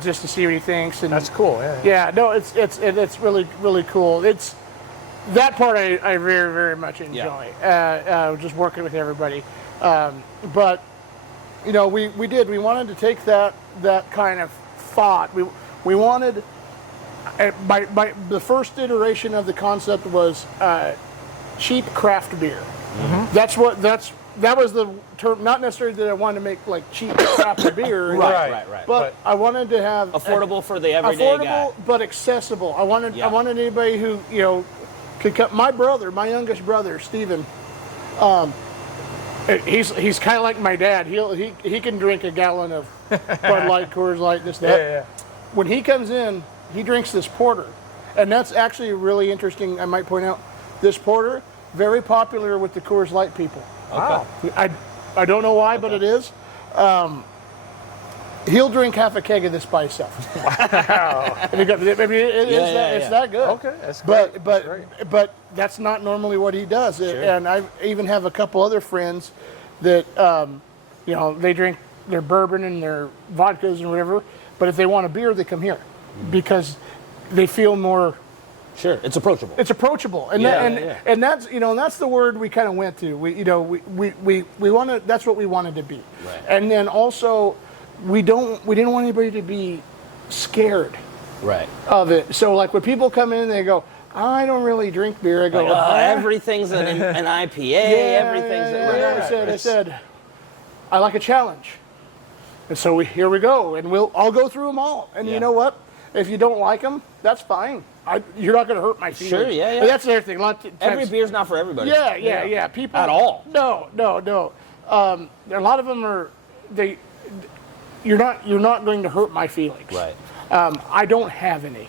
just to see what he thinks. And That's cool. yeah. No, it's really really cool. It's that part I very very much enjoy. Just working with everybody. But you know, we wanted to take that kind of thought. We wanted by the first iteration of the concept was cheap craft beer. Mm-hmm. That was the term. Not necessarily that I wanted to make like cheap craft beer, right. But I wanted to have affordable for the everyday guy. But accessible. I wanted anybody who could come. My youngest brother, Stephen. He's kind of like my dad. He can drink a gallon of Bud Light, Coors Light, this that. Yeah. When he comes in, he drinks this porter, and that's actually really interesting. I might point out this porter. Very popular with the Coors Light people. Wow. I don't know why, but it is. He'll drink half a keg of this by himself. Wow. It's that good. Okay, that's great. But that's not normally what he does. Sure. And I even have a couple other friends that they drink their bourbon and their vodkas and whatever. But if they want a beer, they come here because they feel more. Sure, it's approachable. It's approachable, and that's the word we kind of went to. We wanted, that's what we wanted to be, right. And then also we didn't want anybody to be scared, right, of it. So like when people come in, they go, I don't really drink beer. I go, everything's an IPA. Everything's I said, I like a challenge, and so here we go, and I'll go through them all, and you know what? If you don't like them, that's fine. You're not going to hurt my feelings. Sure, yeah. But that's the other thing. Every beer's not for everybody. Yeah. People at all. No. A lot of them are You're not going to hurt my feelings. Right. I don't have any.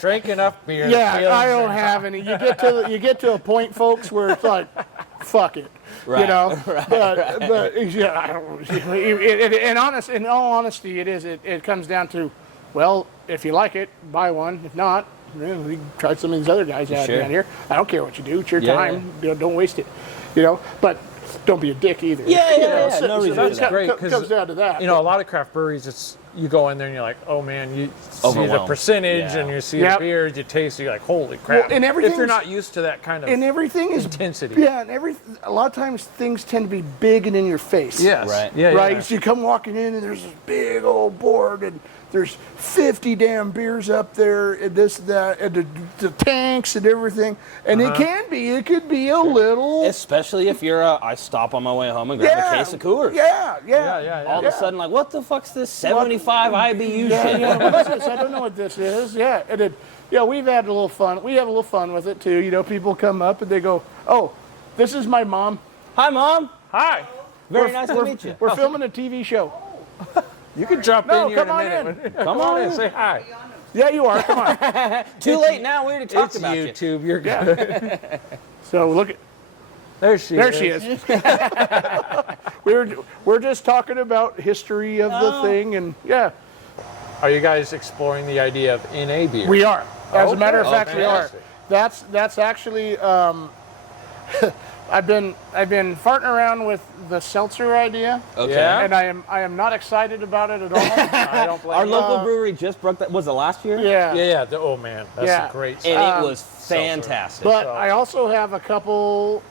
Drink enough beer. Yeah, I don't have any. You get to a point, folks, where it's like, fuck it. Right. But yeah, I don't. In all honesty, it is. It comes down to, well, if you like it, buy one. If not, we try some of these other guys out down here. I don't care what you do. It's your time. Don't waste it. But don't be a dick either. Yeah. No reason. That's great. It comes down to that. A lot of craft breweries, you go in there and you're like, oh man, you see the percentage and you see the beers, you taste it, you're like, holy crap. Well, and if you're not used to that kind of intensity. Yeah, and a lot of times things tend to be big and in your face. Yes. Right. Yeah. Right. So you come walking in and there's this big old board and there's 50 damn beers up there and this, that, and the tanks and everything. And it could be a little. Especially if you're I stop on my way home and grab a case of Coors. Yeah. All of a sudden, like, what the fuck's this 75 IBU shit? What's this? I don't know what this is. Yeah. And we've had a little fun. We have a little fun with it too. People come up and they go, oh, this is my mom. Hi, Mom. Hi. Very nice to meet you. We're filming a TV show. You can jump in here come in a on minute. in. Come on in. Say hi. Yeah, you are. Come on. Too late now. We already talked about YouTube. You're good. So look at. There she is. We're just talking about history of the thing, and Are you guys exploring the idea of NA beer? we are. As a matter of fact, we are. fantastic. That's actually. I've been farting around with the seltzer idea. Okay. Yeah? And I am not excited about it at all. I don't blame Our you. local brewery just broke that. Was it last year? Yeah. Yeah. Oh man, that's a great. And it was fantastic. But I also have a couple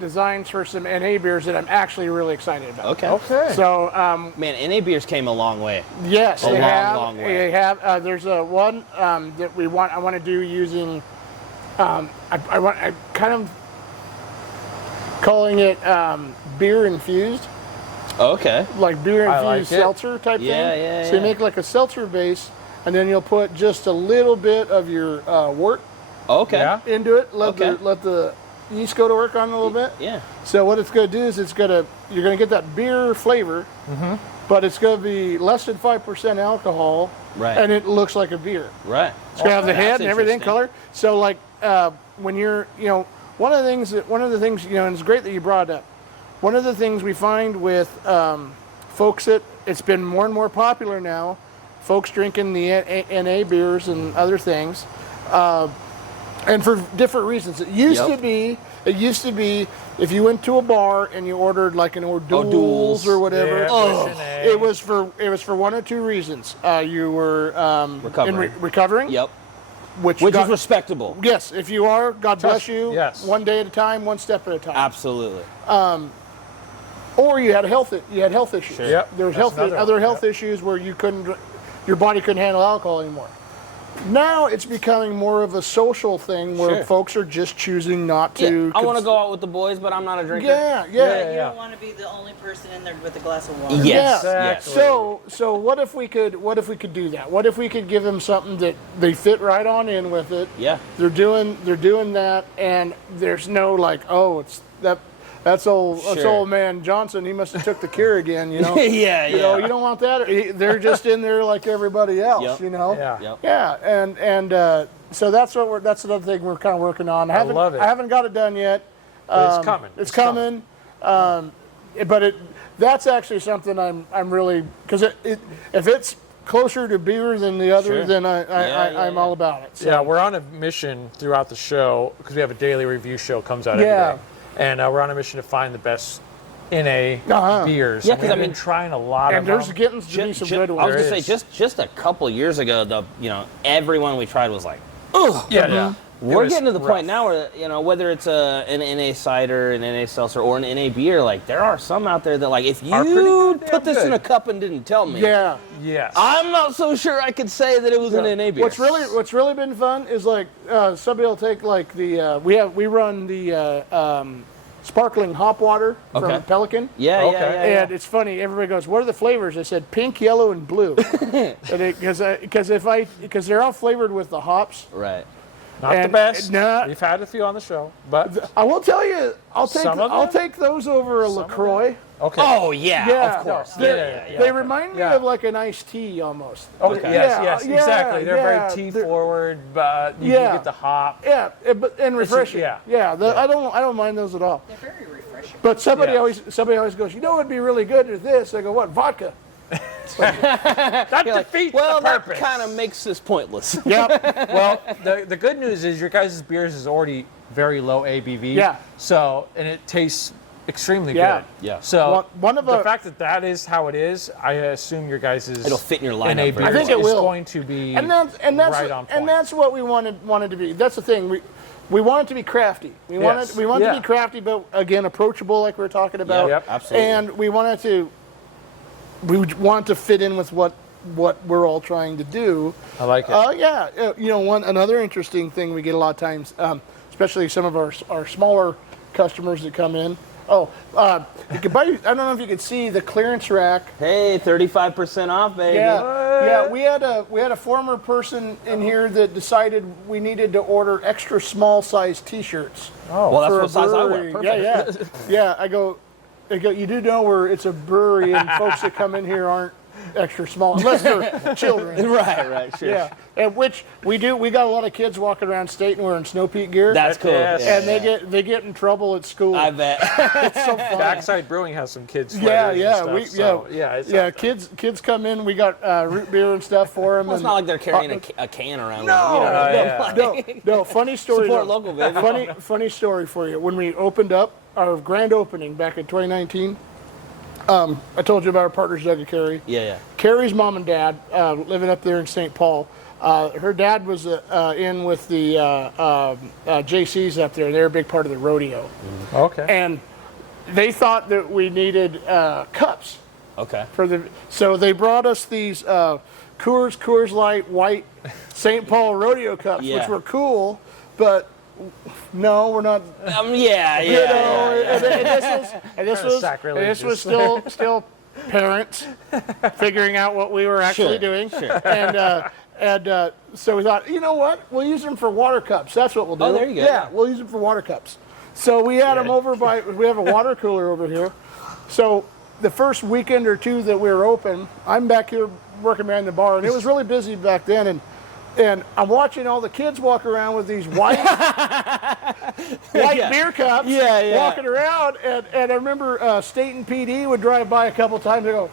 designs for some NA beers that I'm actually really excited about. Okay. So, Man, NA beers came a long way. yes, A they have. long way. They have. There's a one that I want to do using. I'm kind of calling it beer infused. Okay. Like beer I infused like it. seltzer type thing. Yeah. So you make like a seltzer base, and then you'll put just a little bit of your wort Okay. Yeah. into it. Let Okay. the yeast go to work on a little bit? Yeah. So what it's going to do is you're going to get that beer flavor, but it's going to be less than 5% alcohol, Right. and it looks like a beer. Right. It's going to have the That's head and everything, interesting. color. So like when you're, one of the things, and it's great that you brought it up. One of the things we find with folks it's been more and more popular now, folks drinking the NA beers and other things, and for different reasons. It used to be if you went to a bar and you ordered like an O'Doul's or whatever, Yeah, it was for one or two reasons. You were recovering. Yep. Which is respectable. Yes, if you are, God bless you. Yes. One day at a time, one step at a time. Absolutely. Or you had health issues. Sure. Yep, There was that's other health issues where your body couldn't handle alcohol anymore. Now it's becoming more of a social thing where folks are just choosing not to. I want to go out with the boys, but I'm not a drinker. Yeah. You don't want to be the only person in there with a glass of water. Yes. Yeah. Yes. So what if we could do that? What if we could give them something that they fit right on in with it? Yeah. They're doing that, and there's no like, oh, it's that's old man Johnson. He must have took the cure again. Yeah. You don't want that. They're just in there like everybody else. Yep. Yeah. Yep. Yeah. And so that's another thing we're kind of working on. I love it. I haven't got it done yet. But it's coming. It's coming. But that's actually something I'm really, because if it's closer to beer than the other, Sure. then I'm all about it. So. Yeah, we're on a mission throughout the show because we have a daily review show comes out Yeah. every day. And we're on a mission to find the best NA beers. Yeah, And 'cause we've been trying a lot And of there's them. getting to be some good I was ones. gonna say just a couple years ago, everyone we tried was like, Yeah. It we're was getting to the rough. point now where whether it's an NA cider, an NA seltzer, or an NA beer, like there are some out there that like if Are pretty you goddamn put this in good. a cup and didn't tell me, Yeah. Yes. I'm not so sure I could say that it was an NA beer. What's really been fun is like somebody will take like the we run the sparkling hop water from Okay. Pelican. Yeah. And it's funny. Everybody goes, "What are the flavors?" I said, "Pink, yellow, and blue," because they're all flavored with the hops. Right. Not the and- best. nah. We've had a few on the show, but I will tell you, I'll Some of I'll them? take those over a LaCroix. okay. Oh yeah, Yeah, of course. They remind me Yeah. of like an iced tea almost. Okay. Yes, Yeah, exactly. They're yeah, very tea they're- forward, but you Yeah. do get the hop. Yeah, and refreshing. yeah. I don't mind those at all. They're very refreshing. But somebody Yeah. always goes, what would be really good is this. I go, what? Vodka. That defeats Well, the that purpose. kind of makes this pointless. Yep. Well, the good news is your guys' beers is already very low ABV. Yeah. So, and it tastes extremely Yeah. good. Yeah. So, One of the the- fact that is how it is, I assume your guys' It'll fit in your lineup NA very beers I think it is will. going to be and that's right on point. and that's what we wanted to be. That's the thing. We want it to be crafty. We want Yes. it to Yeah. be crafty, but again, approachable, like we were talking about. Yep. Absolutely. And we want to fit in with what we're all trying to do. I like it. Another interesting thing we get a lot of times, especially some of our smaller customers that come in. You could buy. I don't know if you could see the clearance rack. Hey, 35% off, baby. Yeah. We had a former person in here that decided we needed to order extra small size T-shirts. Well, that's for what a size I wear. brewery. Perfect. Yeah. I go. You do know where it's a brewery, and folks that come in here aren't extra small unless they're children. Right, sure. Yeah, and which we do. We got a lot of kids walking around Stayton wearing Snow Peak gear. That's cool. Yes. Yeah, and they get in trouble at school. I bet. It's so fun. Backside Brewing has some kids. Yeah, sweaters yeah, and stuff, it's Kids come in. We got root beer and stuff for them. Well, it's not like they're carrying a can around. No. Funny story. Support local, baby. Funny story for you. When we opened up our grand opening back in 2019, I told you about our partners, Doug and Carrie. Yeah. Carrie's mom and dad living up there in St. Paul. Her dad was in with the JCs up there. They're a big part of the rodeo. Okay. And they thought that we needed cups. Okay. So they brought us these Coors Light white St. Paul rodeo cups, Yeah. which were cool, but no, we're not. Yeah. And this was still parents figuring out what we were actually doing. Sure. And so we thought, you know what? We'll use them for water cups. That's what we'll do. Oh, there you go. Yeah, we'll use them for water cups. So we had them over we have a water cooler over here. So the first weekend or two that we were open, I'm back here working behind the bar, and it was really busy back then. And I'm watching all the kids walk around with these white beer cups walking around. And I remember Stayton PD would drive by a couple times and go,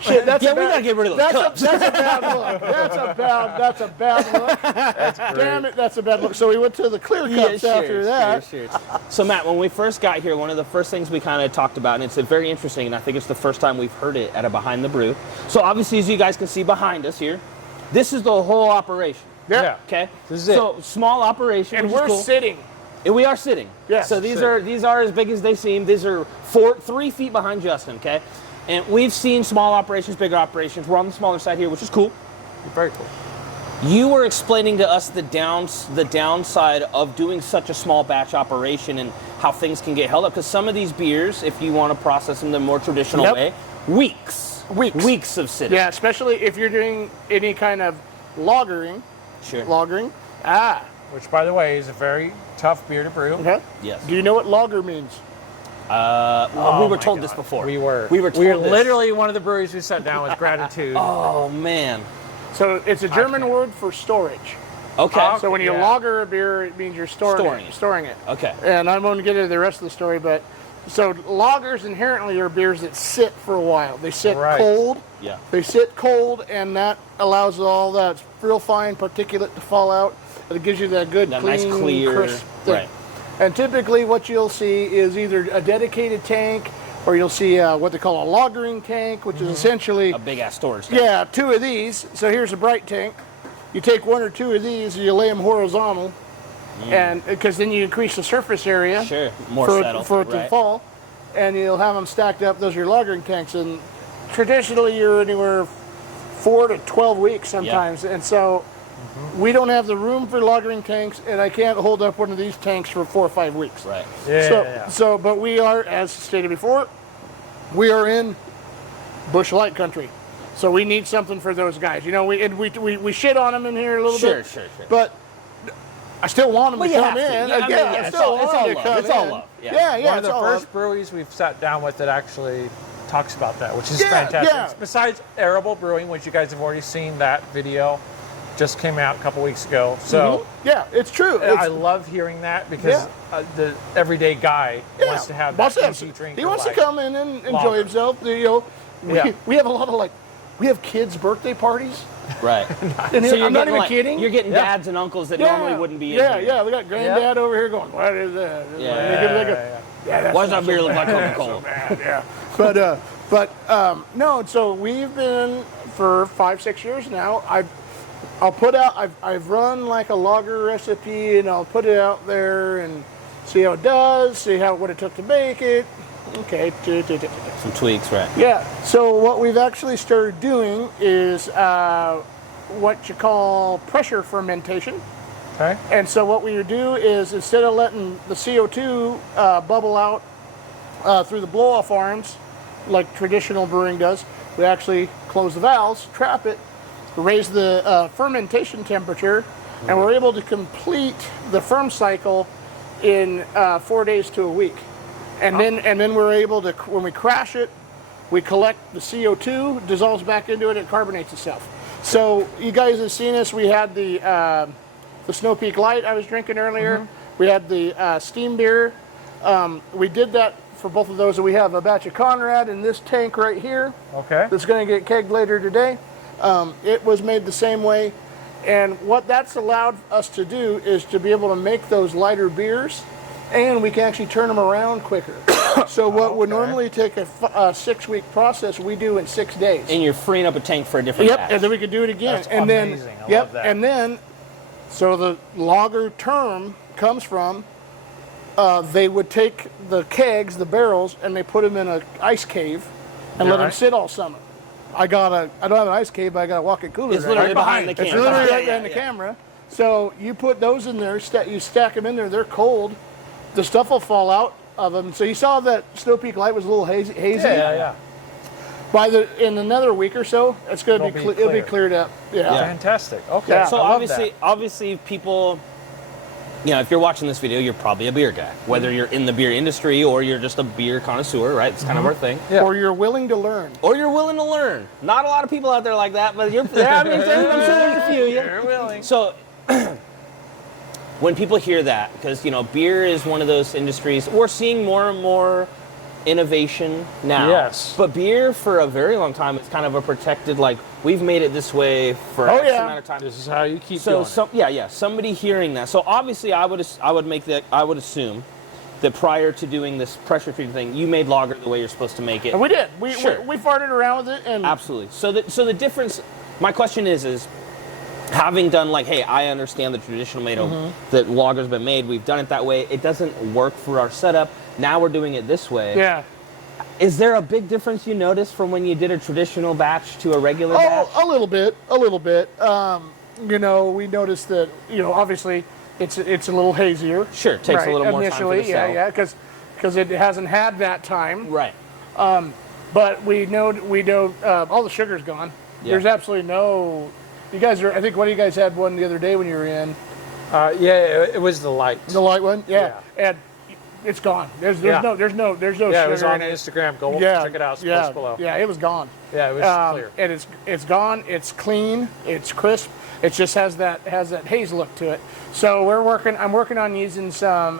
shit, we gotta get rid of those cups. That's a bad look. That's a bad look. Damn it, that's a bad look. So we went to the clear cups after that. Sure. So Matt, when we first got here, one of the first things we kind of talked about, and it's very interesting, and I think it's the first time we've heard it at a Behind the Brew. So obviously, as you guys can see behind us here, this is the whole operation. Yeah. Okay. This is it. So small operation, And which is we're cool. sitting. And we are sitting. Yes. So these are as big as they seem. These are 3 feet behind Justin. Okay. And we've seen small operations, bigger operations. We're on the smaller side here, which is cool. Very cool. You were explaining to us the downside of doing such a small batch operation and how things can get held up. Because some of these beers, if you want to process them the more traditional way, weeks of sitting. Yeah, especially if you're doing any kind of lagering. Sure. Lagering. Which, by the way, is a very tough beer to brew. Okay. Yes. Do you know what lager means? We were told this before. We were told this. literally one of the breweries we sat down with gratitude. Oh man. So it's a German word for storage. Okay. So when you lager a beer, it means you're storing it. Okay. And I won't get into the rest of the story, but so lagers inherently are beers that sit for a while. They sit cold. Yeah. They sit cold, and that allows all that real fine particulate to fall out. It gives you that good, clean, nice clear, crisp thing. right. And typically what you'll see is either a dedicated tank, or you'll see what they call a lagering tank, which is essentially a big ass storage tank. Yeah, 2 of these. So here's a bright tank. You take 1 or 2 of these, and you lay them horizontal, and because then you increase the surface area. Sure, more settle. For it to fall, and you'll have them stacked up. Those are your lagering tanks, and traditionally you're anywhere 4 to 12 weeks sometimes, and so we don't have the room for lagering tanks, and I can't hold up one of these tanks for 4 or 5 weeks. Right. So, but we are, as stated before, we are in Busch Light country. So we need something for those guys. You know, we shit on them in here a little bit. Sure. But I still want them to come in. It's all love. Yeah. One of the first breweries we've sat down with that actually talks about that, which is fantastic. Yeah. Besides Arable Brewing, which you guys have already seen that video, just came out a couple weeks ago. So yeah, it's true. I love hearing that because the everyday guy wants to have that easy drink. He wants to come in and enjoy himself. We have a lot of we have kids' birthday parties. Right. And I'm not even kidding. You're getting dads and uncles that normally wouldn't be in here. Yeah. We got granddad over here going, what is that? Why does that beer look like Coca-Cola? But no, so we've been for 5-6 years now. I've run like a lager recipe, and I'll put it out there and see how it does, see what it took to make it. Okay. Some tweaks, right? Yeah. So what we've actually started doing is what you call pressure fermentation. Okay. And so what we would do is, instead of letting the CO2 bubble out through the blow-off arms like traditional brewing does, we actually close the valves, trap it, raise the fermentation temperature, and we're able to complete the ferm cycle in 4 days to a week. And then we're able to, when we crash it, we collect the CO2, dissolves back into it, and carbonates itself. So you guys have seen us. We had the Snow Peak Light I was drinking earlier. We had the steam beer. We did that for both of those. We have a batch of Conrad in this tank right here. Okay. That's going to get kegged later today. It was made the same way. And what that's allowed us to do is to be able to make those lighter beers, and we can actually turn them around quicker. So what would normally take a 6-week process, we do in 6 days. And you're freeing up a tank for a different batch. And then we can do it again. That's amazing. I love that. And then, so the lager term comes from, they would take the kegs, the barrels, and they put them in an ice cave and let them sit all summer. I don't have an ice cave, but I got a walk-in cooler. It's literally behind the camera. It's literally right behind the camera. So you put those in there, you stack them in there, they're cold. The stuff will fall out of them. So you saw that Snow Peak Light was a little hazy. Yeah. In another week or so, it's going to it'll be cleared up. Yeah. Fantastic. Okay. Yeah. So obviously people if you're watching this video, you're probably a beer guy. Whether you're in the beer industry or you're just a beer connoisseur, right? It's kind of our thing. Yeah. Or you're willing to learn. Not a lot of people out there like that, but I'm sure there's a few. You're willing. So when people hear that, because, beer is one of those industries, we're seeing more and more innovation now. Yes. But beer, for a very long time, it's kind of a protected, like, we've made it this way for X amount of time. This is how you keep doing it. Somebody hearing that. So obviously, I would assume that prior to doing this pressure treated thing, you made lager the way you're supposed to make it. And we did. We farted around with it. And absolutely. So the difference, my question is having done hey, I understand the traditional made that lager's been made. We've done it that way. It doesn't work for our setup. Now we're doing it this way. Yeah. Is there a big difference you noticed from when you did a traditional batch to a regular batch? A little bit. We noticed that, obviously it's a little hazier. Sure, it takes a little more time for the cell. Yeah, because it hasn't had that time. Right. But we know all the sugar's gone. Yeah. There's absolutely no. You guys are. I think one of you guys had one the other day when you were in. It was the light. The light one. Yeah. And it's gone. There's no Yeah, sugar it was on in it. Instagram. Go check it out. It's posted below. Yeah, it was gone. Yeah, it was clear. And it's gone. It's clean. It's crisp. It just has that haze look to it. So I'm working on using some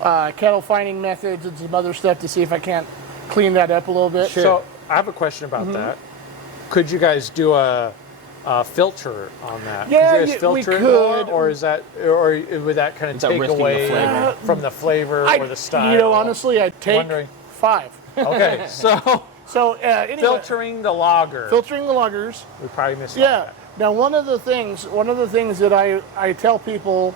kettle fining methods and some other stuff to see if I can't clean that up a little bit. Sure. So I have a question about that. Could you guys do a filter on that? Yeah, could you guys filter we it could. More, or is that, or would that kind of take away from the flavor or the style? Honestly, I'd take 5. Okay, so anyway, filtering the lager. Filtering the lagers. We probably missed that. Now, one of the things that I tell people,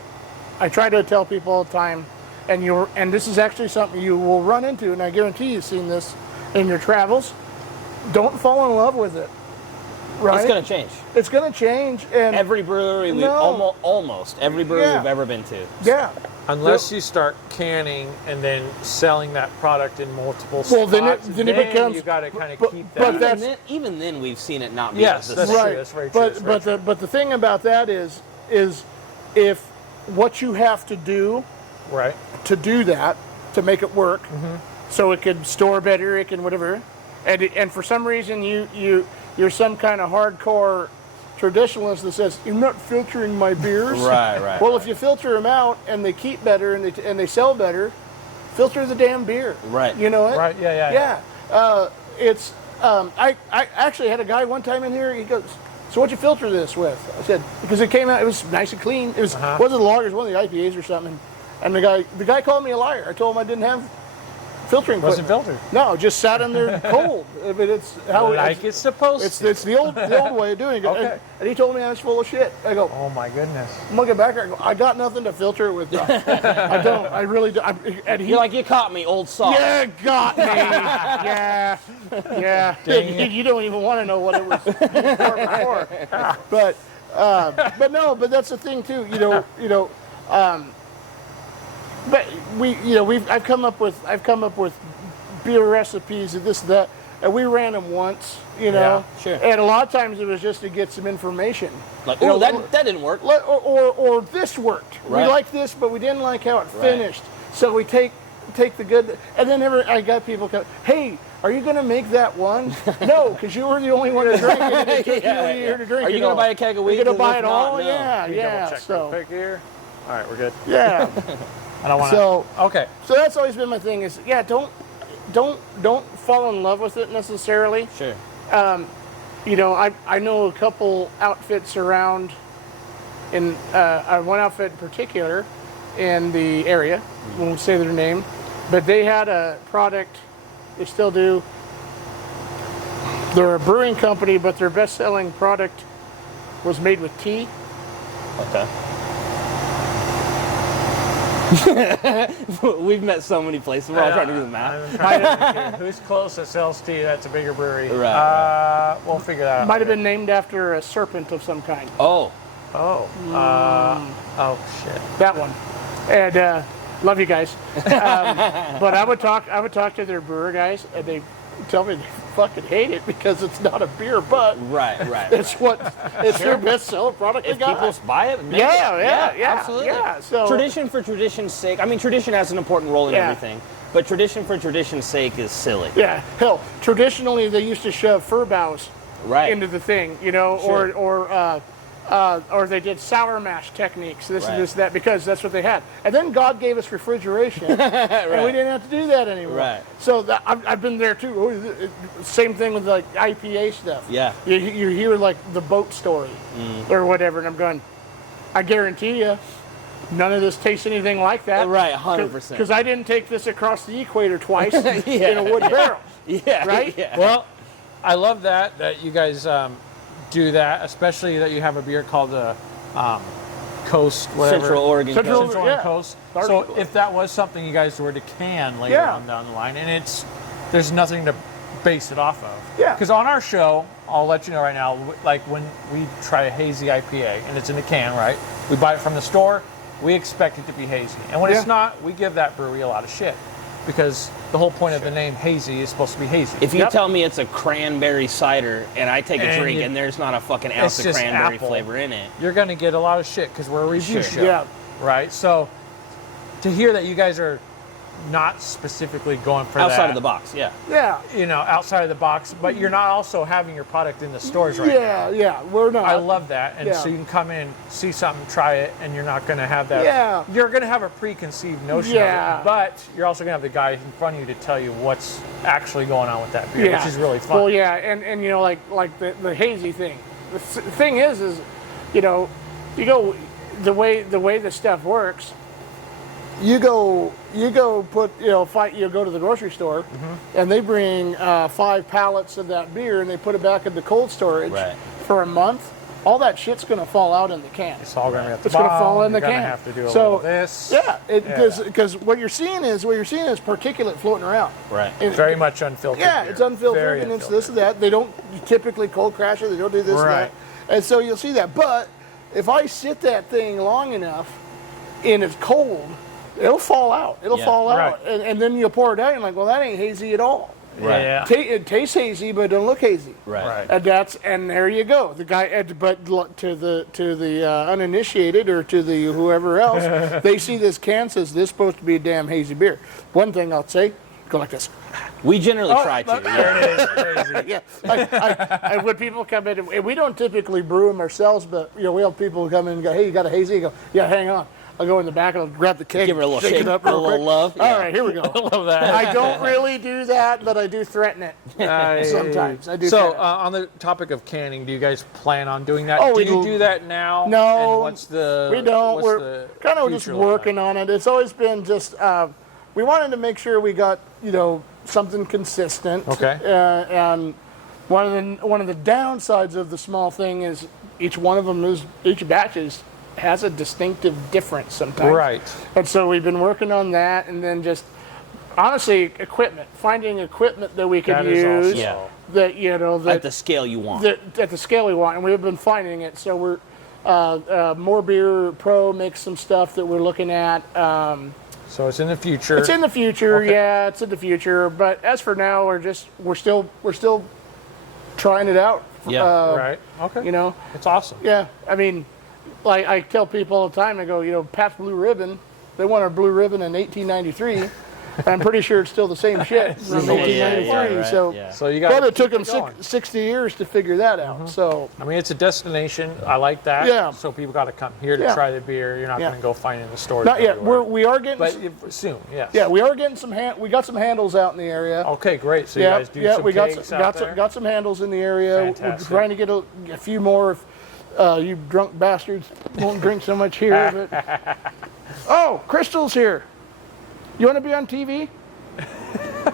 I try to tell people all the time, and this is actually something you will run into, and I guarantee you've seen this in your travels. Don't fall in love with it. Right? It's going to change. It's going to change, and every brewery almost every brewery we've ever been to. Yeah. Unless you start canning and then selling that product in multiple spots, well, then it becomes. You got to kind of keep that. But even then, we've seen it not be. Yes, that's right. true. That's very true. But the thing about that is if what you have to do, right, to do that, to make it work, so it can store better, it can whatever, and for some reason you're some kind of hardcore traditionalist that says you're not filtering my beers. Right. Well, if you filter them out and they keep better and they sell better, filter the damn beer. Right. You know it. Right. Yeah. I actually had a guy one time in here. He goes, "So what'd you filter this with?" I said, "Because it came out. It was nice and clean. It was wasn't the lagers, one of the IPAs or something." And the guy called me a liar. I told him I didn't have filtering. Wasn't filtered. No, just sat in there cold. But it's how it's supposed to. It's the old way of doing it. Okay. And he told me I was full of shit. I go, oh my goodness. I'm looking back. I go, I got nothing to filter it with. I don't. I really don't. You're like, you caught me, old sock. Yeah, got me. Yeah. You don't even want to know what it was before. But that's the thing too. But I've come up with beer recipes and this and that, and we ran them once, Yeah, sure. And a lot of times it was just to get some information. Like, that didn't work. Or this worked. Right. We liked this, but we didn't like how it finished. So we take the good, and then I got people come, hey, are you going to make that one? No, because you were the only one to drink it. It took you a year to drink it. Are you going to buy a keg a week? Are you going to buy it all? No. Yeah. So quick here. All right, we're good. Yeah. I don't want to. So okay. So that's always been my thing. Is don't fall in love with it necessarily. Sure. I know a couple outfits around. In one outfit in particular, in the area, won't say their name, but they had a product. They still do. They're a brewing company, but their best-selling product was made with tea. Okay. We've met so many places. We're all trying to do the math. Who's close that sells tea? That's a bigger brewery. Right. We'll figure that out. Might have been named after a serpent of some kind. Oh. Shit. That one. And love you guys. But I would talk to their brewer guys, and tell me they fucking hate it because it's not a beer, but Right. it's their best selling product If they got. people buy it, make Yeah, it. Absolutely. Yeah, so Tradition for tradition's sake. I mean, tradition has an important role in Yeah. everything, but tradition for tradition's sake is silly. yeah, hell, traditionally they used to shove fir boughs Right. into the thing, you know, Sure. or they did sour mash techniques, this Right. and this, that, because that's what they had. And then God gave us refrigeration, and we didn't have to do that anymore. Right. So I've been there too. Same thing with like IPA stuff. Yeah. You hear like the boat story or whatever, and I'm going, I guarantee you, none of this tastes anything like that. Right, 100%. Because I didn't take this across the equator twice Yeah. in a wood barrel. Yeah. Right? Yeah. Well, I love that you guys do that, especially that you have a beer called the Coast, whatever. Central Oregon. Central- Coast. Oregon yeah. Coast. Dark So Coast. if that was something you guys were to can later Yeah. on down the line, and there's nothing to base it off of. Yeah. Because on our show, I'll let you know right now, like when we try a hazy IPA and it's in a can, right? We buy it from the store, we expect it to be hazy. And when it's Yeah. not, we give that brewery a lot of shit. Because the whole point of the name hazy is supposed to be hazy. If you Yep. tell me it's a cranberry cider and I take a And drink you- and there's not a fucking ounce It's of just cranberry apple. flavor in it, You're going to get a lot of shit because we're a review Sure. show. Yeah. Right? So to hear that you guys are not specifically going for outside that, of the box, yeah. Yeah. you know, outside of the box, but you're not also having your product in the stores right now. Yeah, we're not. I love that. And Yeah. so you can come in, see something, try it, and you're not going to have that. Yeah. You're going to have a preconceived notion Yeah. of it, but you're also going to have the guy in front of you to tell you what's actually going on with that beer, which is really fun. Well, yeah, and you know, like the hazy thing. The thing is, you know, you go the way the stuff works. You go put, you know, you go to the grocery store, and they bring 5 pallets of that beer, and they put it back in the cold storage Right. for a month. All that shit's gonna fall out in the can. It's all going to be at the It's gonna bottom. fall in the You're can. gonna have to do a So, little of this. Yeah, because what you're seeing is particulate floating around. Right. And- Very much unfiltered. Yeah, beer. it's unfiltered Very and it's unfiltered. this and that. They don't typically cold crash it. They don't do this and Right. that. And so you'll see that. But if I sit that thing long enough and it's cold, it'll fall out. It'll Yeah. fall out. Right. And then you'll pour it out and you're like, well, that ain't hazy at all. Right. Yeah. It tastes hazy, but it don't look hazy. Right. Right. And there you go. The guy, but to the uninitiated or to the whoever else, they see this can says this is supposed to be a damn hazy beer. One thing I'll say, go like this. We generally try to. but- Yeah. There it is. Crazy. Yeah, when people come in, and we don't typically brew them ourselves, but you know, we have people who come in and go, "Hey, you got a hazy?" You go, "Yeah, hang on." I'll go in the back and I'll grab the keg, Give her a little shake shake, it up a real little quick. love. All Yeah. right, here we go. Love that. I don't really do that, but I do threaten it sometimes. I do. So, threaten it. on the topic of canning, do you guys plan on doing that? Oh, do we you do. do that now? No, And what's the? we don't. what's We're the kind of just future look working like? on it. It's always been just we wanted to make sure we got something consistent. Okay. And one of the downsides of the small thing is each batch has a distinctive difference sometimes. Right. And so we've been working on that, and then just honestly finding equipment that we could That is use also. Yeah. that that At the scale you want. at the scale we want, and we've been finding it. So we're More Beer Pro makes some stuff that we're looking at. So it's in the future. It's in the future, Okay. yeah, it's in the future. But as for now, we're still trying it out. Yeah. Right. Okay. You know, It's awesome. yeah. I mean, like I tell people all the time, I go, Pat's Blue Ribbon. They won our Blue Ribbon in 1893. I'm pretty sure it's still the same shit from Yeah, 1893. right, So. yeah. So you got. But it took them going. 60 years to figure that out. So, I mean, it's a destination. I like that. Yeah. So people got to come here to Yeah. try the beer. You're not Yeah. going to go find it in the stores. not yet. everywhere. We are getting. But soon, yes. Yeah, we are getting we got some handles out in the area. Okay, great. So you Yeah, guys do yeah, some we got cakes some, out there? got some handles in the area. Fantastic. We're trying to get a few more. If you drunk bastards won't drink so much here. But... Oh, Crystal's here. You want to be on TV?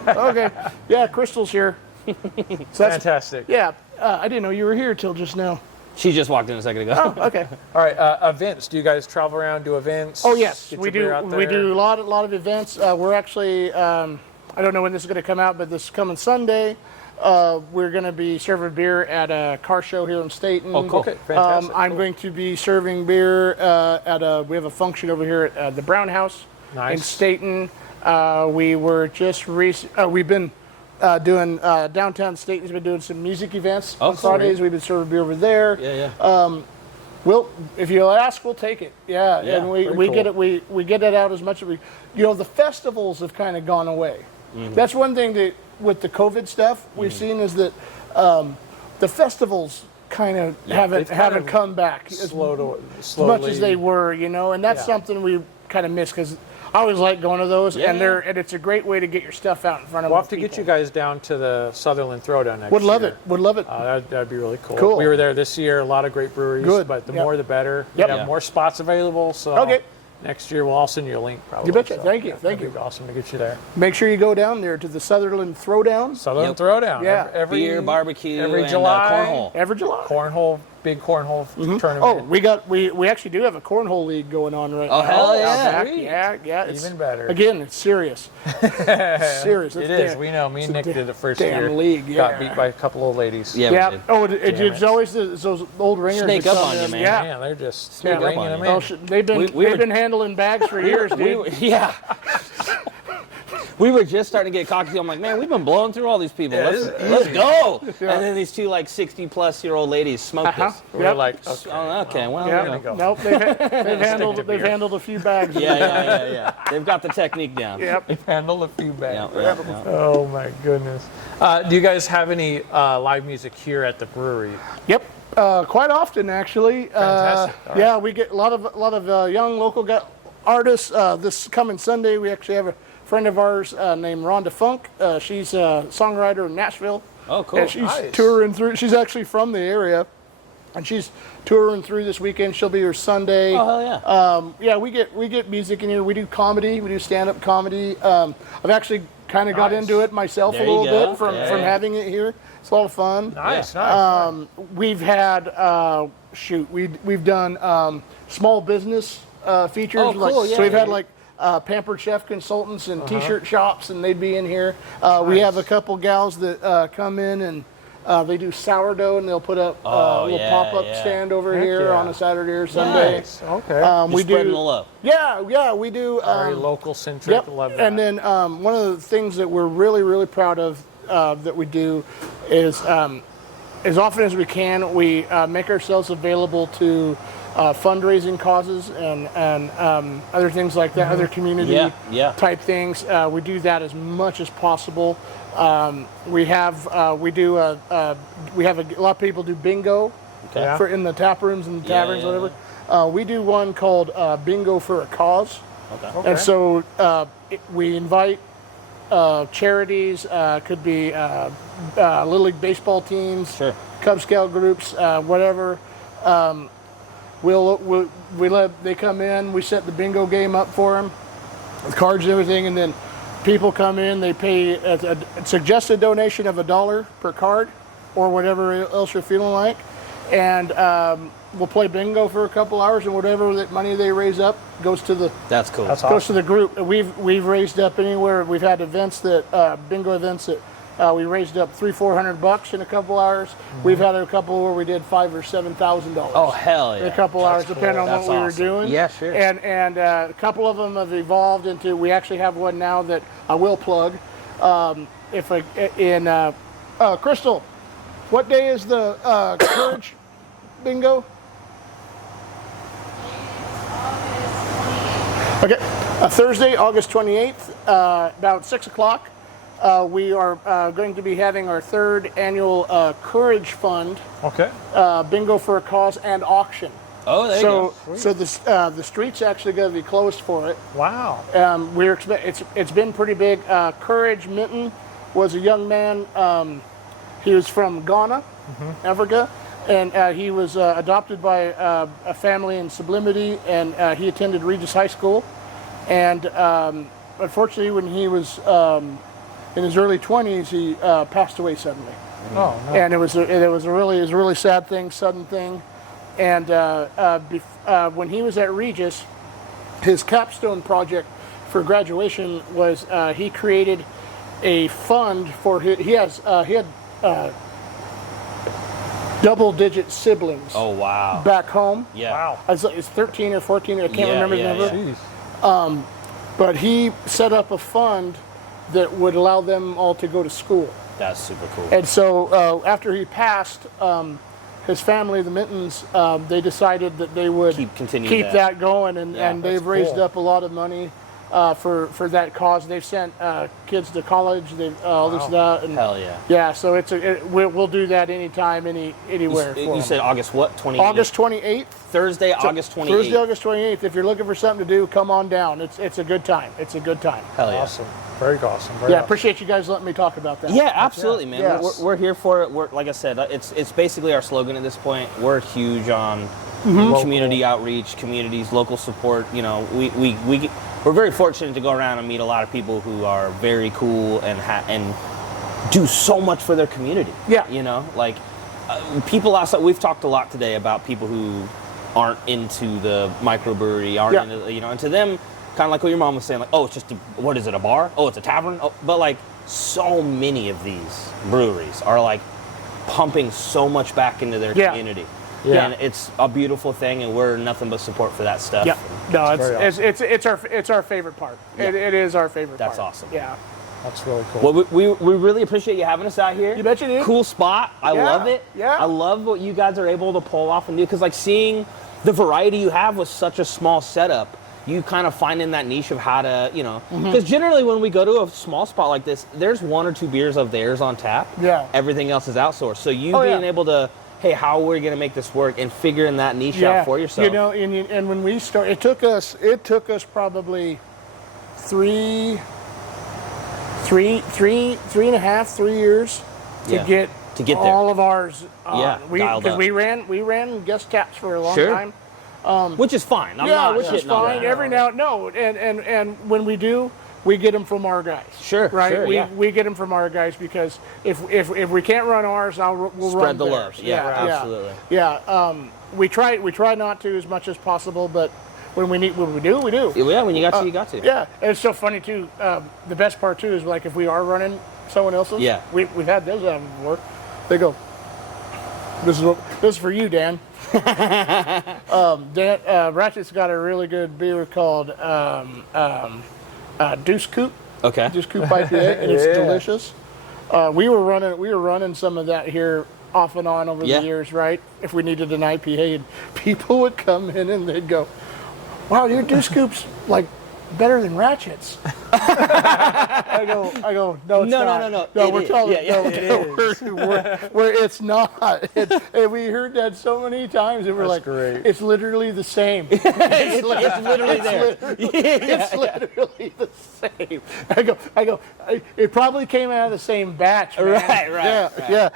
Okay. Yeah, Crystal's here. So that's, Fantastic. yeah, I didn't know you were here till just now. She just walked in a second ago. Oh, okay. All right, events. Do you guys travel around, do events? Oh yes, Get we your beer do. out We there? do a lot of events. We're actually. I don't know when this is going to come out, but this coming Sunday, we're going to be serving beer at a car show here in Stayton. Oh, cool. Okay, fantastic. I'm Cool. going to be serving beer we have a function over here at the Brown House in Nice. Stayton. We were just we've been doing downtown Stayton's been doing some music events on cool. Fridays. We've been serving beer over there. Yeah. If you ask, we'll take it. Yeah, Yeah, and we cool. get it. We get it out as much as we. The festivals have kind of gone away. That's one thing that with the COVID stuff we've seen is that the festivals kind of haven't come back as much as they were. And that's something we kind of miss because I always like going to those, and it's a great way to get your stuff out in front of. We'll have to get you guys down to the Sutherland Throwdown next year. Would love it. That'd be really cool. We were there this year. A lot of great breweries. Good. But the more, the better. Yep. We have more spots available. So Okay. Next year, I'll send you a link. Probably. You betcha. So, Thank you. Thank it'd be you. awesome to get you there. Make sure you go down there to the Sutherland Throwdown. Sutherland Throwdown. Yeah. Every Beer, barbecue, every and July. cornhole. Every July. Big cornhole tournament. Oh, we actually do have a cornhole league going on right now. hell yeah. Out back. Sweet. Yeah. It's, Even better. Again, it's serious. Serious. It is. We know. Me and Nick did the first damn year. league, Got yeah. beat by a couple old ladies. Yeah, we Yeah. did. Oh, it's always those old ringers Sneak that up come on you, in. man. Yeah. Man, they're just Sneak up ringing on them you. in. They've been We were- been handling bags for years, dude. We were just starting to get cocky. I'm like, man, we've been blowing through all these people. Yeah, Let's go. And then these two 60-plus-year-old ladies smoked us. We were like, Okay, well, Yeah. you know. go. Nope, they've handled a few bags. Yeah. They've got the technique down. Yep. handle a few bags. Yeah. Oh my goodness. Do you guys have any live music here at the brewery? Yep. Quite often, actually. Fantastic. All right. Yeah, we get a lot of young local artists. This coming Sunday, we actually have a friend of ours named Rhonda Funk. She's a songwriter in Nashville. Oh, cool. And she's Nice. touring through. She's actually from the area, and she's touring through this weekend. She'll be here Sunday. Oh, hell yeah. Yeah, we get music in here. We do comedy. We do stand-up comedy. I've actually kind of got Nice. into it myself There a you little go. bit from Yeah. having it here. It's a lot of fun. Nice. We've had we've done small business features. Oh, cool, yeah. So we've had Pampered Chef consultants and T-shirt shops, and they'd be in here. We have a couple gals that come in and they do sourdough, and they'll put up a little pop-up stand over here yeah. on a Saturday or Sunday. Nice. Okay. We Spreading do. the love. Yeah, we do. Very local centric. Yep. Love that. And then one of the things that we're really, really proud of that we do is as often as we can, we make ourselves available to fundraising causes and other things like that, other community type things. We do that as much as possible. We have a lot of people do bingo in the tap rooms and the taverns, whatever. We do one called Bingo for a Cause. Okay. And so we invite charities, could be Little League baseball teams, Sure. Cub Scout groups, whatever. They come in, we set the bingo game up for them, with cards and everything, and then people come in, they pay a suggested donation of $1 per card, or whatever else you're feeling like, and we'll play bingo for a couple hours, and whatever that money they raise up goes to the That's cool. That's goes to the group. We've raised up anywhere. We've had events that bingo events that we raised up $300-400 in a couple hours. We've had a couple where we did $5,000 or $7,000. Oh, hell yeah. In a couple hours, depending on That's what we were awesome. doing. Yeah, sure. And a couple of them have evolved into. We actually have one now that I will plug. Crystal, what day is the Courage bingo? Okay, Thursday, August 28th, about 6 o'clock. We are going to be having our third annual Courage Fund Okay. bingo for a cause and auction. Oh, there you go. So the street's actually going to be closed for it. Wow. It's been pretty big. Courage Minton was a young man. He was from Ghana, Africa, and he was adopted by a family in Sublimity, and he attended Regis High School. And unfortunately, when he was in his early 20s, he passed away suddenly. Oh, no. And it was a really sad thing, sudden thing. And when he was at Regis, his capstone project for graduation was he created a fund for he had double-digit siblings. Oh, wow. Back home. Yeah. Wow. It's 13 or 14. I can't remember the number. Jeez. But he set up a fund that would allow them all to go to school. That's super cool. And so after he passed, his family, the Mittens, they decided that they would keep that going, and they've raised up a lot of money for that cause. They've sent kids to college. They've all this that. And hell yeah. Yeah, so we'll do that anytime, anywhere. You said August what? 28th? August 28th. Thursday, August 28th. Thursday, August 28th. If you're looking for something to do, come on down. It's a good time. It's a good time. Hell yeah. Awesome. Very awesome. Appreciate you guys letting me talk about that. Yeah, absolutely, man. Yeah. We're here for it. We're, like I said, it's basically our slogan at this point. We're huge on community outreach, communities, local support. You know, we're very fortunate to go around and meet a lot of people who are very cool and do so much for their community. Yeah. You know, like people outside. We've talked a lot today about people who aren't into the microbrewery, into, you know, and to them, kind of like what your mom was saying, like, oh, it's just what is it, a bar? Oh, it's a tavern? Oh, but like so many of these breweries are like pumping so much back into their community. Yeah. And it's a beautiful thing, and we're nothing but support for that stuff. Yeah. No, it's our favorite part. Yeah. It is our favorite part. That's awesome. Yeah. That's really cool. Well, we really appreciate you having us out here. You bet you do. Cool spot. I love it. Yeah. I love what you guys are able to pull off and do, because like seeing the variety you have with such a small setup, you kind of find in that niche of how to, you know, because generally when we go to a small spot like this, there's 1 or 2 beers of theirs on tap. Yeah. Everything else is outsourced. So you being able to, hey, how are we going to make this work, and figuring that niche out for yourself. You know, and when we started, it took us probably 3 and a half, 3 years to get there. All of ours. Because we ran guest taps for a long time. Which is fine. Which is fine. Every now and when we do, we get them from our guys. Sure, right. Sure, we get them from our guys, because if we can't run ours, we'll spread run the theirs. love. Yeah, absolutely. Yeah. We try not to as much as possible, but when we do, we do. Yeah, when you got to, you got to. Yeah, and it's so funny too. The best part too is like if we are running someone else's. Yeah. We've had those happen before. They go, This is for you, Dan. Ratchet's got a really good beer called Deuce Coupe. Okay. Deuce Coupe IPA, and it's delicious. We were running some of that here off and on over the years, right? If we needed an IPA, and people would come in and they'd go, "Wow, your Deuce Coupe's like better than Ratchet's." I go, no, it's not. No, we're telling where it's not. And we heard that so many times, and we're like, great. It's literally the same. it's literally there. It's literally the same. I go. It probably came out of the same batch, man. Right. Yeah.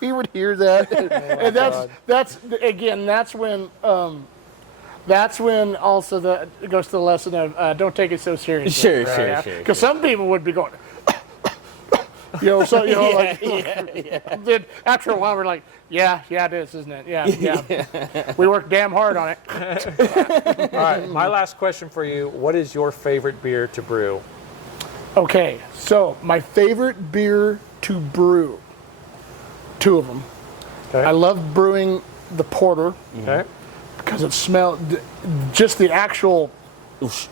We would hear that, and that's when. That's when also it goes to the lesson of don't take it so seriously. Sure. Because some people would be going, Then after a while we're like, yeah, it is, isn't it? Yeah. We worked damn hard on it. All right, my last question for you: what is your favorite beer to brew? Okay, so my favorite beer to brew, 2 of them. Okay. I love brewing the porter. Okay. Because it smelled, just the actual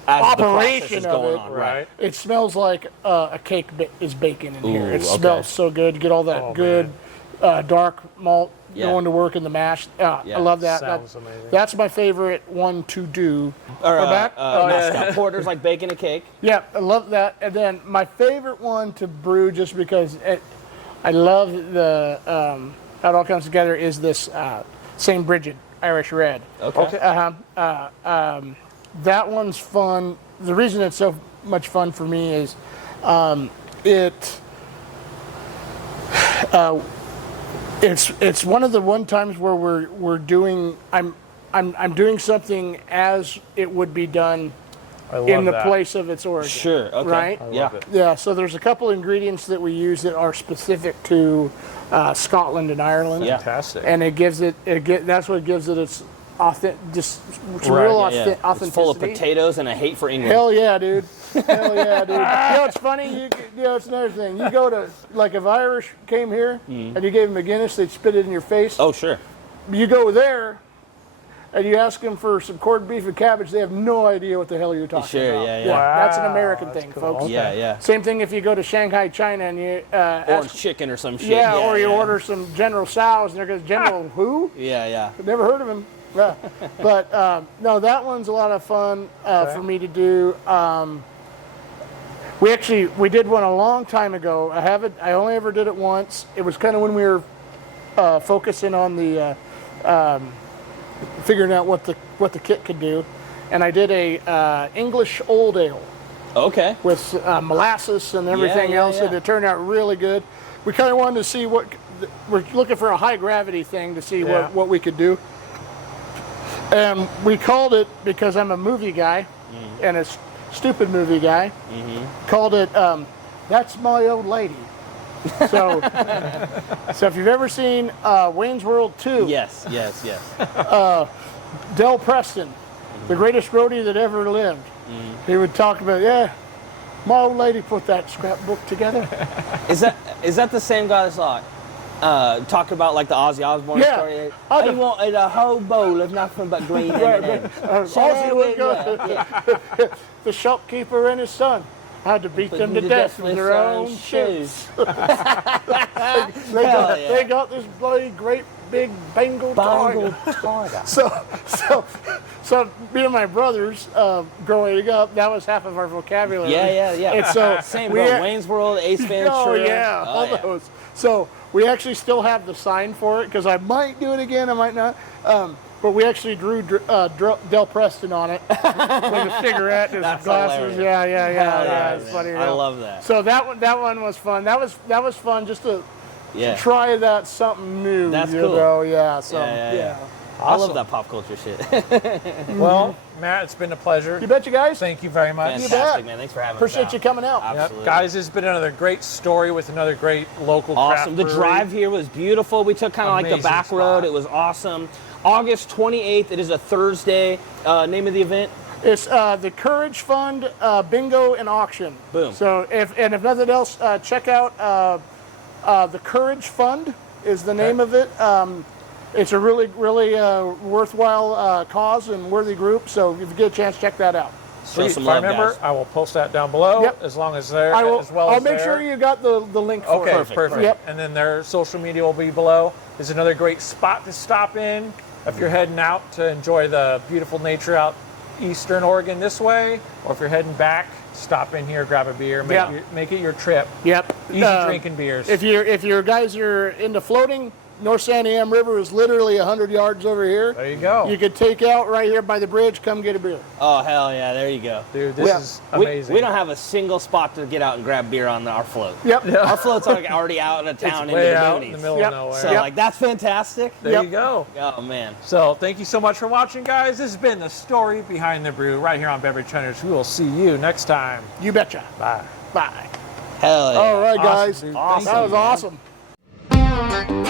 operation of it. Right. It smells like a cake is baking in here. It okay. smells so good. You get all that good dark malt going to work in the mash. I love that. Sounds amazing. That's my favorite one to do. Or back? porter's like baking a cake. Yeah, I love that. And then my favorite one to brew, just because I love how it all comes together, is this St. Bridget Irish Red. Okay. That one's fun. The reason it's so much fun for me is it's one of the times where we're doing I'm doing something as it would be done in the place of its origin. Sure. Okay. Right? Yeah. So there's a couple ingredients that we use that are specific to Scotland and Ireland. Yeah. Fantastic. And that's what gives it its real authenticity. It's full of potatoes and a hate for England. Hell yeah, dude. Hell yeah, dude. You know, it's funny. It's another thing. You go to, like, if Irish came here and you gave them a Guinness, they'd spit it in your face. Oh, sure. You go there, and you ask them for some corned beef and cabbage, they have no idea what the hell you're talking Sure, about. yeah. Wow, That's an American thing, cool. folks. Okay. Yeah. Same thing if you go to Shanghai, China, and you Orange ask, chicken or some shit. yeah, or you order some General Tso's, and there goes General who? Yeah. I've never heard of him. Yeah. But no, that one's a lot of fun for me to do. We did one a long time ago. I only ever did it once. It was kind of when we were focusing on the figuring out what the kit could do, and I did a English Old Ale Okay. with molasses and everything else, and it turned out really good. We kind of wanted to see we're looking for a high gravity thing to see what we could do. And we called it, because I'm a movie guy and a stupid movie guy, called it That's My Old Lady. So, so if you've ever seen Wayne's World 2, Yes. Del Preston, the greatest roadie that ever lived, he would talk about, my old lady put that scrapbook together. Is that the same guy that's like talking about like the Ozzy Osbourne story? I wanted a whole bowl of nothing but green M&Ms. Ozzy would go, the shopkeeper and his son had to beat them to death with their own shoes. They got this bloody great big Bengal tiger. So me and my brothers, growing up, that was half of our vocabulary. Yeah. And so Same, bro. Wayne's World, Ace Ventura. all those. So we actually still have the sign for it, because I might do it again, I might not. But we actually drew Del Preston on it with a cigarette and his glasses. Hilarious. Yeah. It's funny. I love that. So that one was fun. That was fun just to try that something new. That's you cool. know? Yeah. So I love that pop culture shit. Well, Matt, it's been a pleasure. You bet, you guys. Thank you very much. Fantastic, man. Thanks for having us. Appreciate you coming out. Absolutely. Guys, it's been another great story with another great local craft Awesome. The brewery. drive here was beautiful. We took kind of like the Amazing back spot. road. It was awesome. August 28th. It is a Thursday. Name of the event? It's the Courage Fund Bingo and Auction. Boom. So if nothing else, check out the Courage Fund is the name of it. It's a really worthwhile cause and worthy group. So if you get a chance, check that out. Show Please, some if I love, remember, guys. I will post that down below. Yep. As long as there, I will. as well I'll as make there. sure you got the link for Okay, it. perfect. Yep. And then their social media will be below. It's another great spot to stop in if you're heading out to enjoy the beautiful nature out eastern Oregon this way, or if you're heading back, stop in here, grab a beer, make it your trip. Yep. Easy drinking beers. If you guys are into floating, North Santiam River is literally 100 yards over here. There you go. You could take out right here by the bridge. Come get a beer. Oh, hell yeah. There you go. Dude, this is amazing. We don't have a single spot to get out and grab beer on our float. Yep. Our float's like already out of town It's into way the out boonies. in the middle Yep. of nowhere. So like that's fantastic. There you go. Oh man. So thank you so much for watching, guys. This has been the Story Behind the Brew right here on Beverage Hunters. We will see you next time. You betcha. Bye. Bye. Hell yeah. All right, Awesome, guys. dude. Awesome, That was man. awesome.